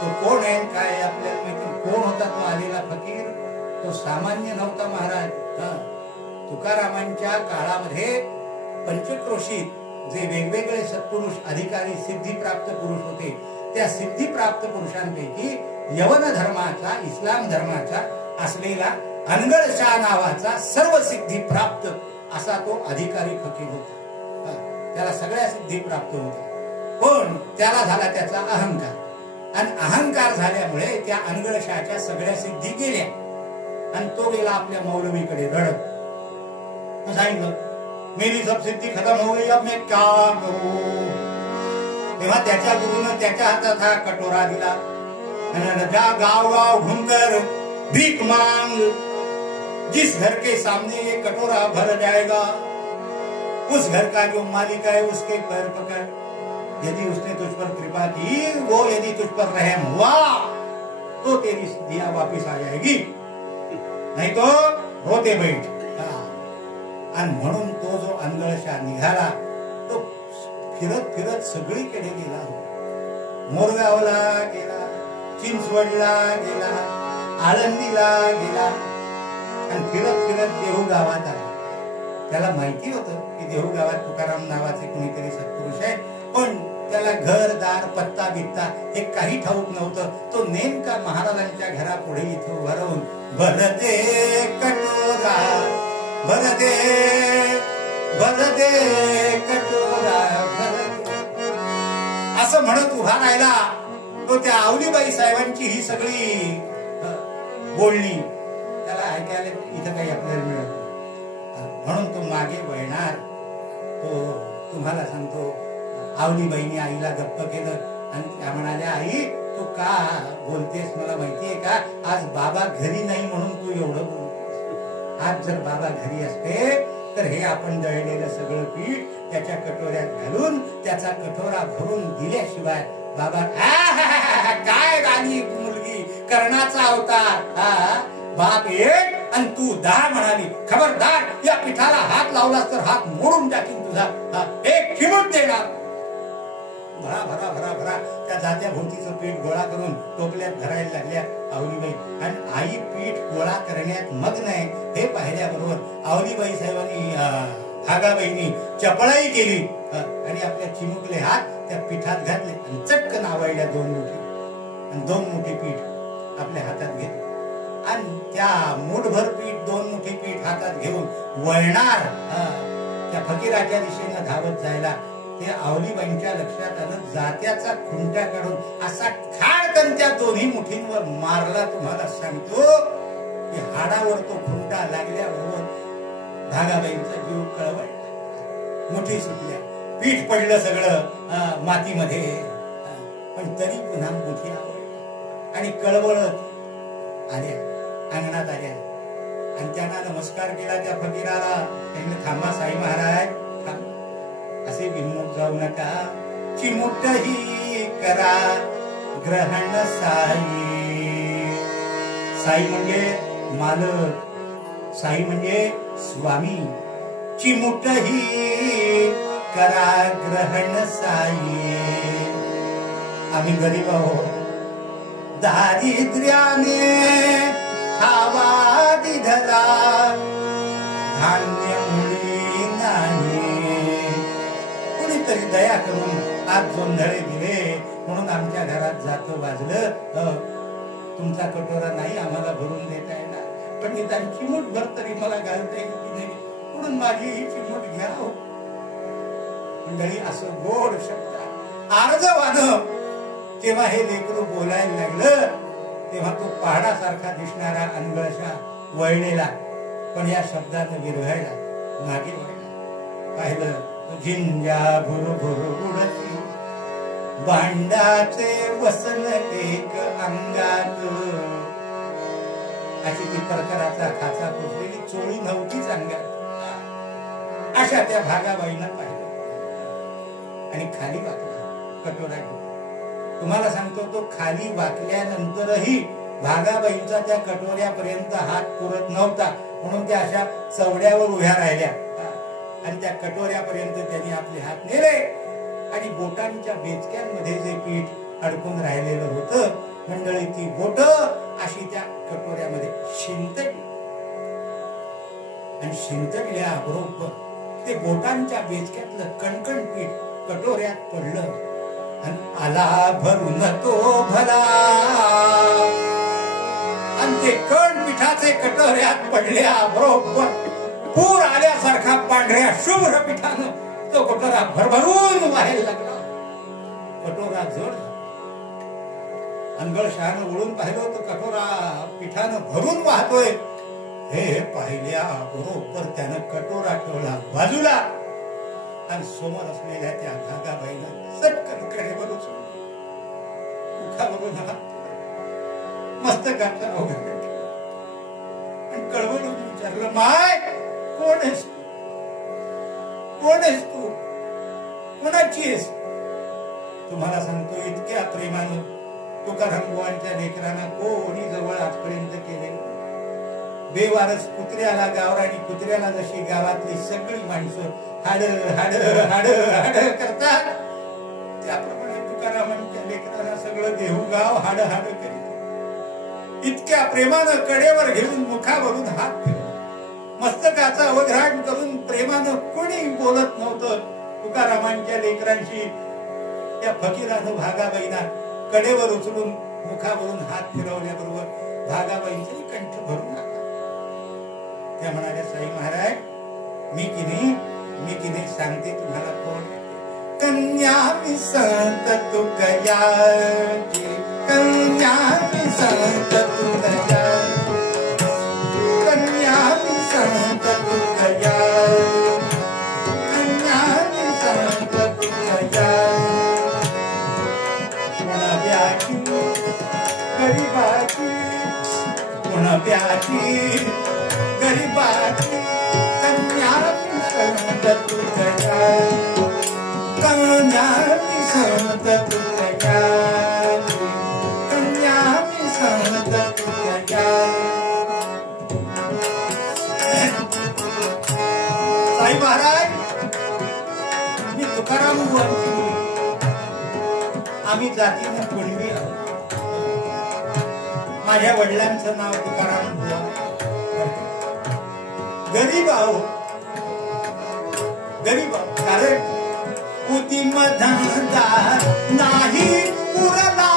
तो कोण आहे, काय आपल्याला माहिती. कोण होता तो आलेला फकीर? तो सामान्य नव्हता महाराज. तुकारामांच्या काळामध्ये पंचक्रोशीत जे वेगवेगळे सत्पुरुष, अधिकारी, सिद्धिप्राप्त पुरुष होते, त्या सिद्धिप्राप्त पुरुषांपैकी यवन धर्माचा, इस्लाम धर्माचा असलेला अनगळशाह नावाचा सर्व सिद्धी प्राप्त असा तो अधिकारी फकीर होता. त्याला सगळ्या सिद्धी प्राप्त होत्या. पण त्याला झाला त्याचा अहंकार आणि अहंकार झाल्यामुळे त्या अनगळशाच्या सगळ्या सिद्धी गेल्या आणि तो गेला आपल्या मौलवीकडे रडत. सांगितलं, मेरी सब सिद्धी खत्म हो गई, अब मैं क्या करू. तेव्हा त्याच्या गुरुनं त्याच्या हातात हा कटोरा दिला आणि जा गाव गाव घूमकर भीख मांग. जिस घर के सामने ये कटोरा भर जाएगा, उस घर का जो मालिक है उसके पैर पकड़. यदि उसने तुझ पर कृपा की, वो यदि तुझ पर रहम हुआ तो तेरी दिया वापिस आ जाएगी, नाही तो रोते बैठ. आणि म्हणून तो जो अनगळशा निघाला तो फिरत फिरत सगळीकडे गेला. मोरगावला गेला, चिंचवडला गेला, आळंदीला गेला आणि फिरत फिरत देहू गावात आला. त्याला माहिती होतं की देहू गावात तुकाराम नावाचे कुणीतरी सत्पुरुष आहे, पण त्याला घरदार पत्ता बित्ता हे काही ठाऊक नव्हतं. तो नेमका महाराजांच्या घरापुढे इथे उभा राहून भरते कटोरा भरते भरते कटोरा भरते असं म्हणत उभा राहिला. तो त्या आवलीबाई साहेबांची ही सगळी बोलणी त्याला ऐकायला इथं काही आपल्याला मिळत म्हणून तो मागे वळणार. तो तुम्हाला सांगतो आवलीबाईंनी आईला गप्प केलं आणि त्या म्हणाल्या, आई तू का बोलतेस, मला माहितीये का आज बाबा घरी नाही म्हणून तू एवढं बोलतेस. आज जर बाबा घरी असते तर हे आपण दळलेलं सगळं पीठ त्याच्या कटोऱ्यात घालून त्याचा कटोरा भरून दिल्याशिवाय बाबा काय राणी मुलगी कर्णाचा अवतार, बाप एक आणि तू 10 म्हणाली, खबरदार या पिठाला हात लावलास तर हात मोडून टाकीन तुझा, एक चिमूट देणार. भरा भरा भरा भरा त्या जात्या भोवतीचं पीठ गोळा करून टोपल्यात भरायला लागल्या आवलीबाई. आणि आई पीठ गोळा करण्यात मग्न आहे हे पाहिल्याबरोबर आवलीबाई साहेबांनी भागाबाईंनी चपळाई केली आणि आपल्या चिमुकले हात त्या पिठात घातले आणि चटकन आवळल्या 2 मुठी आणि 2 मुठी पीठ आपल्या हातात घेतले आणि त्या मूठभर पीठ 2 मुठी पीठ हातात घेऊन वळणार त्या फकीराच्या दिशेनं धावत जायला. ते आवलीबाईंच्या लक्षात आलं, जात्याचा खुंट्या काढून असा खाडकन त्या दोन्ही मुठींवर मारला. तुम्हाला सांगतो की हाडावर तो खुंटा लागल्याबरोबर भागाबाईंचा जीव कळवळला, मुठी सुटल्या, पीठ पडलं सगळं मातीमध्ये, पण तरी पुन्हा मुठी आवडली आणि कळवळत आल्या, अंगणात आल्या आणि त्यांना नमस्कार केला. त्या फकीराला त्यांनी, थांबा साई महाराज, असे विनोद जाऊ नका, चिमुटही करा ग्रहण साई. साई म्हणजे मालक, साई म्हणजे स्वामी. चिमुटही करा ग्रहण साई. आम्ही गरीब आहोत, दारिद्र्याने खावा दिधला, धान्य मुळी नाही. कुणीतरी दया करून आज जोंधळे दिले म्हणून आमच्या घरात जातं वाजलं. तुमचा कटोरा नाही आम्हाला भरून देता येणार, पण निदान चिमूटभर तरी मला घालता येईल की नाही, म्हणून माझी ही चिमूट घ्या. मंडळी असं गोड शब्द अर्ज वाद. तेव्हा हे लेकरू बोलायला लागलं तेव्हा तो पहाडासारखा दिसणारा अनगळशा वळलेला, पण या शब्दानं विरघळला, मागे वळला. पाहिलं झिंजा भुरभुर उडती, भांडाचे वसन एक अंगात. अशी ती परकराचा खाचा पुसलेली चोळी नव्हतीच अंगात. अशा त्या भागाबाईनं पाहिलं आणि खाली वाकला कटोरा घेऊन. तुम्हाला सांगतो तो खाली वाकल्यानंतरही भागाबाईंचा त्या कटोऱ्यापर्यंत हात पुरत नव्हता, म्हणून त्या अशा चवड्यावर उभ्या राहिल्या आणि त्या कटोऱ्यापर्यंत त्यांनी आपले हात नेले आणि बोटांच्या बेचक्यांमध्ये जे पीठ अडकून राहिलेलं होतं, मंडळी ती बोट अशी त्या कटोऱ्यामध्ये शिंतटली आणि शिंतटल्याबरोबर ते बोटांच्या बेचक्यातलं कणकण पीठ कटोऱ्यात पडलं आणि आला भरून तो भला. आणि ते कण पिठाचे कटोऱ्यात पडल्या बरोबर पूर आल्यासारखा पांढऱ्या शुभ्र पिठानं तो कटोरा भरभरून व्हायला लागला. कटोरा जड, अनगळशानं ओळून पाहिलं तो कटोरा पिठानं भरून वाहतोय. हे पाहिल्या बरोबर त्यानं कटोरा ठेवला बाजूला आणि समोर असलेल्या त्या भागाबाईला चटकन कडेवरून मुखावरून मस्तकाचा वगैरे आणि कळवळून विचारलं, माय कोण आहेस तू, कोण आहेस तू, कोणाची आहेस? तुम्हाला सांगतो इतक्या प्रेमानं तुकाराम बुवांच्या लेकरांना कोणी जवळ आजपर्यंत केले. बेवारस कुत्र्याला, गावरानी कुत्र्याला जशी गावातली सगळी माणसं हाड हाड हाड हाड करतात, त्याप्रमाणे तुकारामांच्या लेकरांना सगळं देहूगाव हाड हाड करीत. इतक्या प्रेमानं कडेवर घेऊन मुखावरून हात फिरवून मस्तकाचा अवघराण करून प्रेमानं कोणी बोलत नव्हतं. तुकारामांच्या लेकरांशी त्या फकीरानं भागाबाईना कडेवर उचलून मुखावरून हात फिरवल्याबरोबर भागाबाईंचाही कंठ भरून आला. त्या म्हणाल्या, साई महाराज, मी की नाही सांगते तुम्हाला कोण. कन्या मी संत तुकयाची, कन्या मी संत तुकया, कन्या मी संत तुकया, कन्या मी संत तुकया. कुणाब्याची गरीबाची, कुणाब्याची गरीबाची कन्या मी संत तुकया, कन्या मी संत तुकया, कन्या मी संत तुकया. साई महाराज, मी तुकाराम बुवांची मुलगी, आम्ही जातीने कुणबी आहोत. माझ्या वडिलांचं नाव तुकाराम बुवा. गरीब आहोत, गरीब आहोत, कारण उदिम धंदा नाही उरला,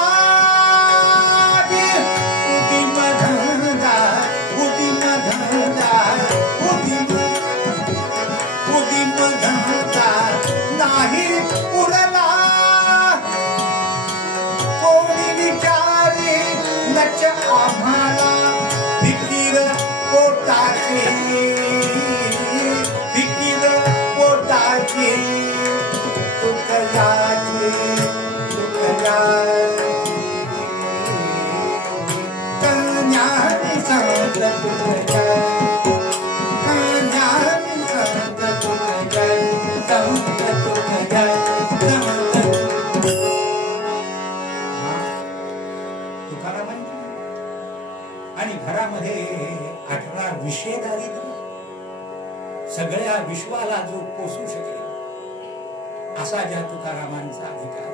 उदिम धंदा, उदिम धंदा, उदिम धंदा नाही उरला. कोणी विचारी नच आम्हाला फिकीर पोटाची, फिकीर पोटाची, तुकयाची, तुकयाची. कन्या मी संत तुकया, कन्या मी संत तुकया, संत तुकया, संत. तुकारामांची आणि घरामध्ये 18 विषय दारिद्र्य, सगळ्या विश्वाला जो पोसू शकेल असा ज्या तुकारामांचा अधिकार,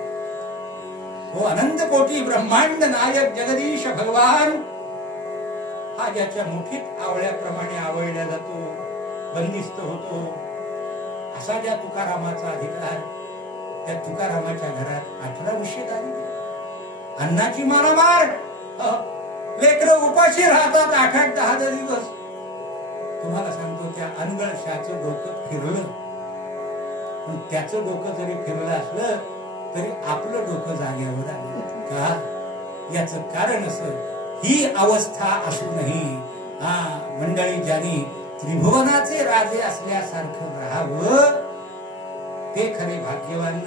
हो अनंत कोटी ब्रह्मांड नायक जगदीश भगवान, हा ज्याच्या मुठीत आवळ्याप्रमाणे आवळला जातो, बंदिस्त होतो, असा ज्या तुकारामाचा अधिकार, त्या तुकारामाच्या घरात 18 विषय दारिद्र्य, अन्नाची मारामार, लेकरं उपाशी राहतात 8-10 दिवस. तुम्हाला सांगतो, त्या अनगळशाचं डोकं फिरलं, पण त्याचं डोकं जरी फिरलं असलं तरी आपलं डोकं जाग्यावर आलं का? याचं कारण असं, ही अवस्था असूनही मंडळी ज्यांनी त्रिभुवनाचे राजे असल्यासारखं राहावं ते खरे भाग्यवान.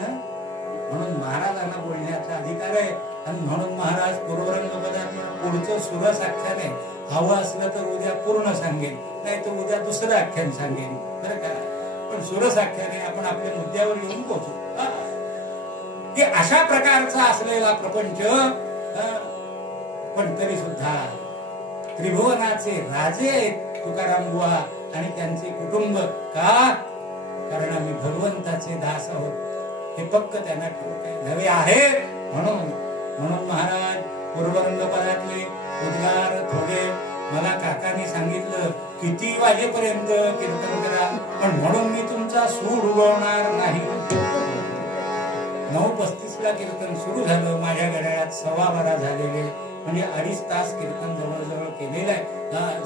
म्हणून महाराजांना बोलण्याचा अधिकार आहे. आणि म्हणून महाराज पूर्वरंग पदात पुढचं सुरस आख्यान आहे. हवं असलं तर उद्या पूर्ण सांगेन, नाही तर उद्या दुसरं आख्यान सांगेन, बरं का. पण सुरस आख्याने आपण आपल्या मुद्द्यावर येऊन पोहोचू. की अशा प्रकारचा असलेला प्रपंच, पण तरी सुद्धा त्रिभुवनाचे राजे आहेत तुकाराम बुवा आणि त्यांचे कुटुंब. का? कारण आम्ही भगवंताचे दास आहोत हे पक्क त्यांना ठाऊक आहे. नवे आहेत म्हणून महाराज पूर्वरंग पदातले उद्गार थोडे मला काकांनी सांगितलं, किती वाजेपर्यंत कीर्तन करा, पण म्हणून मी तुमचा सूड उगवणार नाही. 9:35 ला कीर्तन सुरू झालं. माझ्या घड्याळात 12:15 झालेले, म्हणजे 2.5 तास कीर्तन जवळजवळ केलेलं आहे.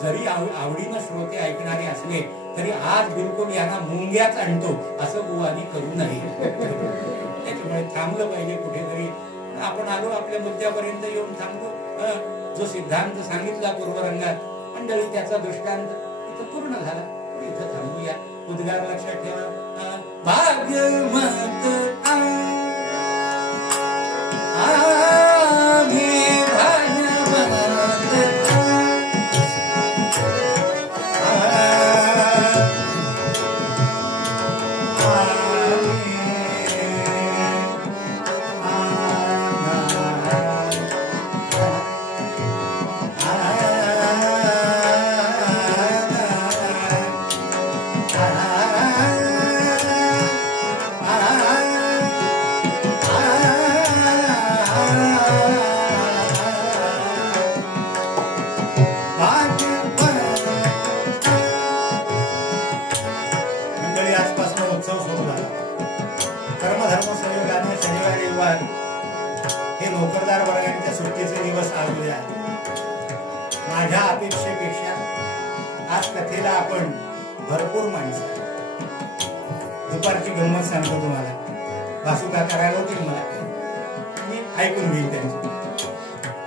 जरी आवडीनं श्रोते ऐकणारे असले तरी आज बिलकुल यांना मुंग्याच आणतो असं बुवानी करू नये. त्याच्यामुळे थांबलं पाहिजे कुठेतरी. आपण आलो आपल्या मुद्द्यापर्यंत येऊन थांबलो. जो सिद्धांत सांगितला पूर्वरंगात मंडळी, त्याचा दृष्टांत इथं पूर्ण झाला. इथं थांबूया. उद्गार लक्षात ठेवा. भाग्यवंत हे नोकरदार वर्गांच्या सुट्टीचे दिवस आलेले आहेत. माझ्या अपेक्षेपेक्षा आज कथेला आपण भरपूर माणसं. दुपारची गंमत सांगतो तुम्हाला. वासू काका रागवतील मला, मी ऐकून घेईन त्यांची.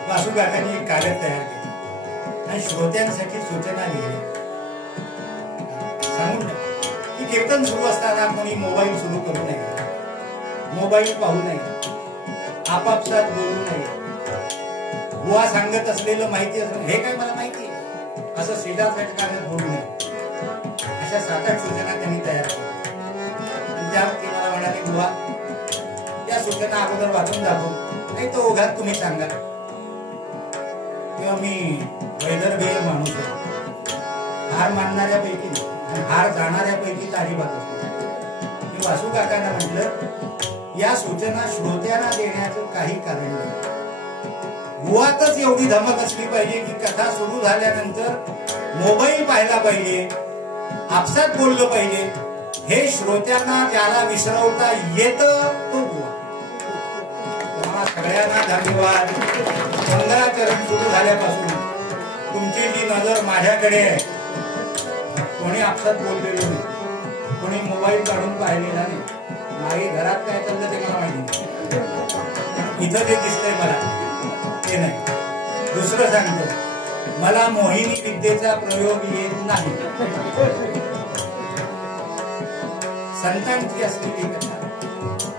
वासू काकांनी एक कागद तयार केला आणि श्रोत्यांसाठी सूचना लिहिल्या. सांगून की कीर्तन सुरू असताना कोणी मोबाईल सुरू करू नये, मोबाईल पाहू नये, आपापसात बोलू नये, बुवा सांगत असलेलं माहिती असं हे काय मला माहिती असं सीधा फटकाने बोलू नये. अशा 7-8 सूचना त्यांनी तयार केल्या. त्यावरती मला म्हणाले, बुवा त्या सूचना अगोदर वाचून दाखव, नाही तो ओघात तुम्ही सांगा. किंवा मी वैदर्भीय माणूस आहे, हार मानणाऱ्यापैकी हार जाणाऱ्यापैकी अजिबात असतो. मी वासू काकांना म्हटलं, या सूचना श्रोत्यांना देण्याचं काही कारण नाही. मुळातच एवढी धमक असली पाहिजे की कथा सुरू झाल्यानंतर मोबाईल पाहिला पाहिजे, आपसात बोललं पाहिजे. हे श्रोत्यांना ज्याला विसरवता येतं तो बुवा. तुम्हाला सगळ्यांना धन्यवाद. मंगलाचरण सुरू झाल्यापासून तुमची जी नजर माझ्याकडे आहे, कोणी आपसात बोललेलं नाही, कोणी मोबाईल काढून पाहिलेला नाही. मागे घरात काय चाललं ते मला माहिती, इथं जे दिसतंय मला ते नाही. दुसरं सांगतो, मला मोहिनी विद्येचा प्रयोग येत नाही. संतांची असलेली कथा,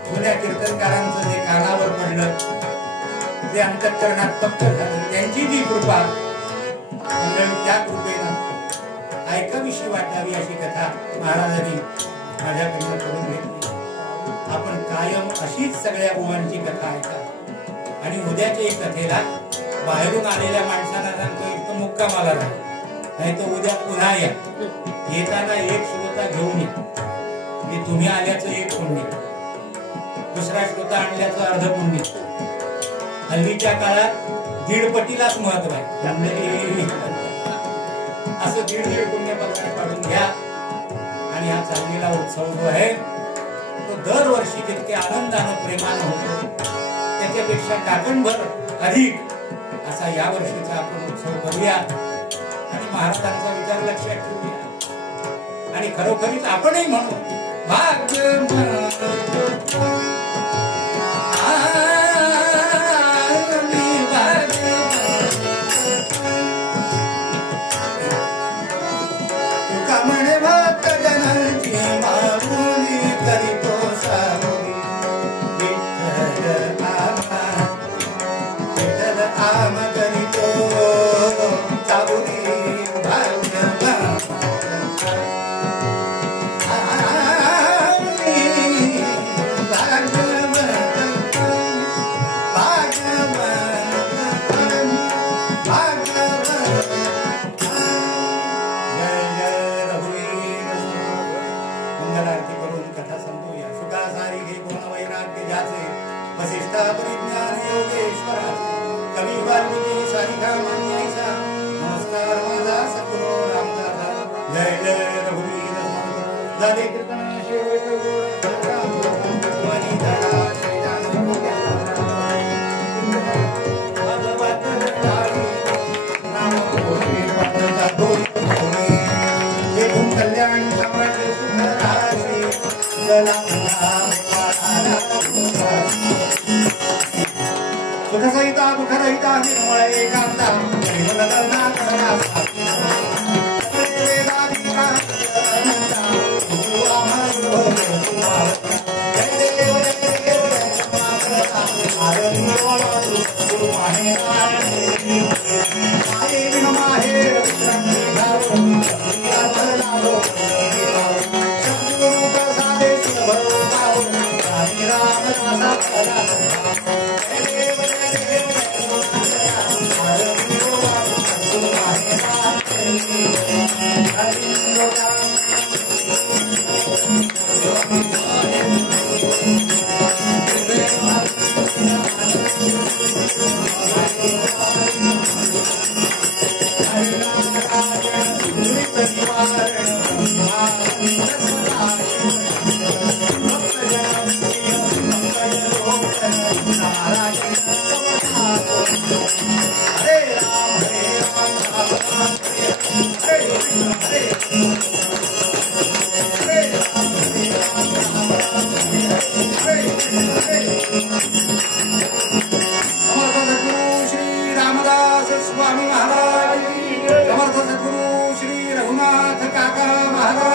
जुन्या कीर्तनकारांचं जे कानावर पडलं, जे अंतःकरणात तप्त झालं, त्यांची जी कृपा, त्या कृपेनं ऐकावीशी वाटावी अशी कथा महाराजांनी माझ्याकडनं करून घेतली. आपण कायम अशीच सगळ्या बुवांची कथा ऐका. आणि उद्याच्या कथेला बाहेरून आलेल्या माणसांना सांगतो, इथं मुक्कामाला राहा, नाही तर उद्या पुन्हा या. येताना एक श्रोता घेऊन या, की तुम्ही आल्याचं एक पुण्य, दुसरा श्रोता आणल्याचं अर्ध पुण्य. हल्लीच्या काळात 1.5 पटीलाच महत्व आहे. असं 1.5 पुण्य पत्र काढून घ्या. आणि हा चाललेला उत्सव जो आहे तो दरवर्षी जितके आनंदानं प्रेमानं होतो त्याच्यापेक्षा टाकणभर अधिक असा या वर्षीचा आपण उत्सव करूया. आणि महाराजांचा विचार लक्षात ठेवूया. आणि खरोखरीच आपणही म्हणू, भाग्य सुखसहिता दुःखरहिता निर्मळ एकांता Narayana स्वामी महाराज, समर्थ सद्गुरु श्री रघुनाथ काका महाराज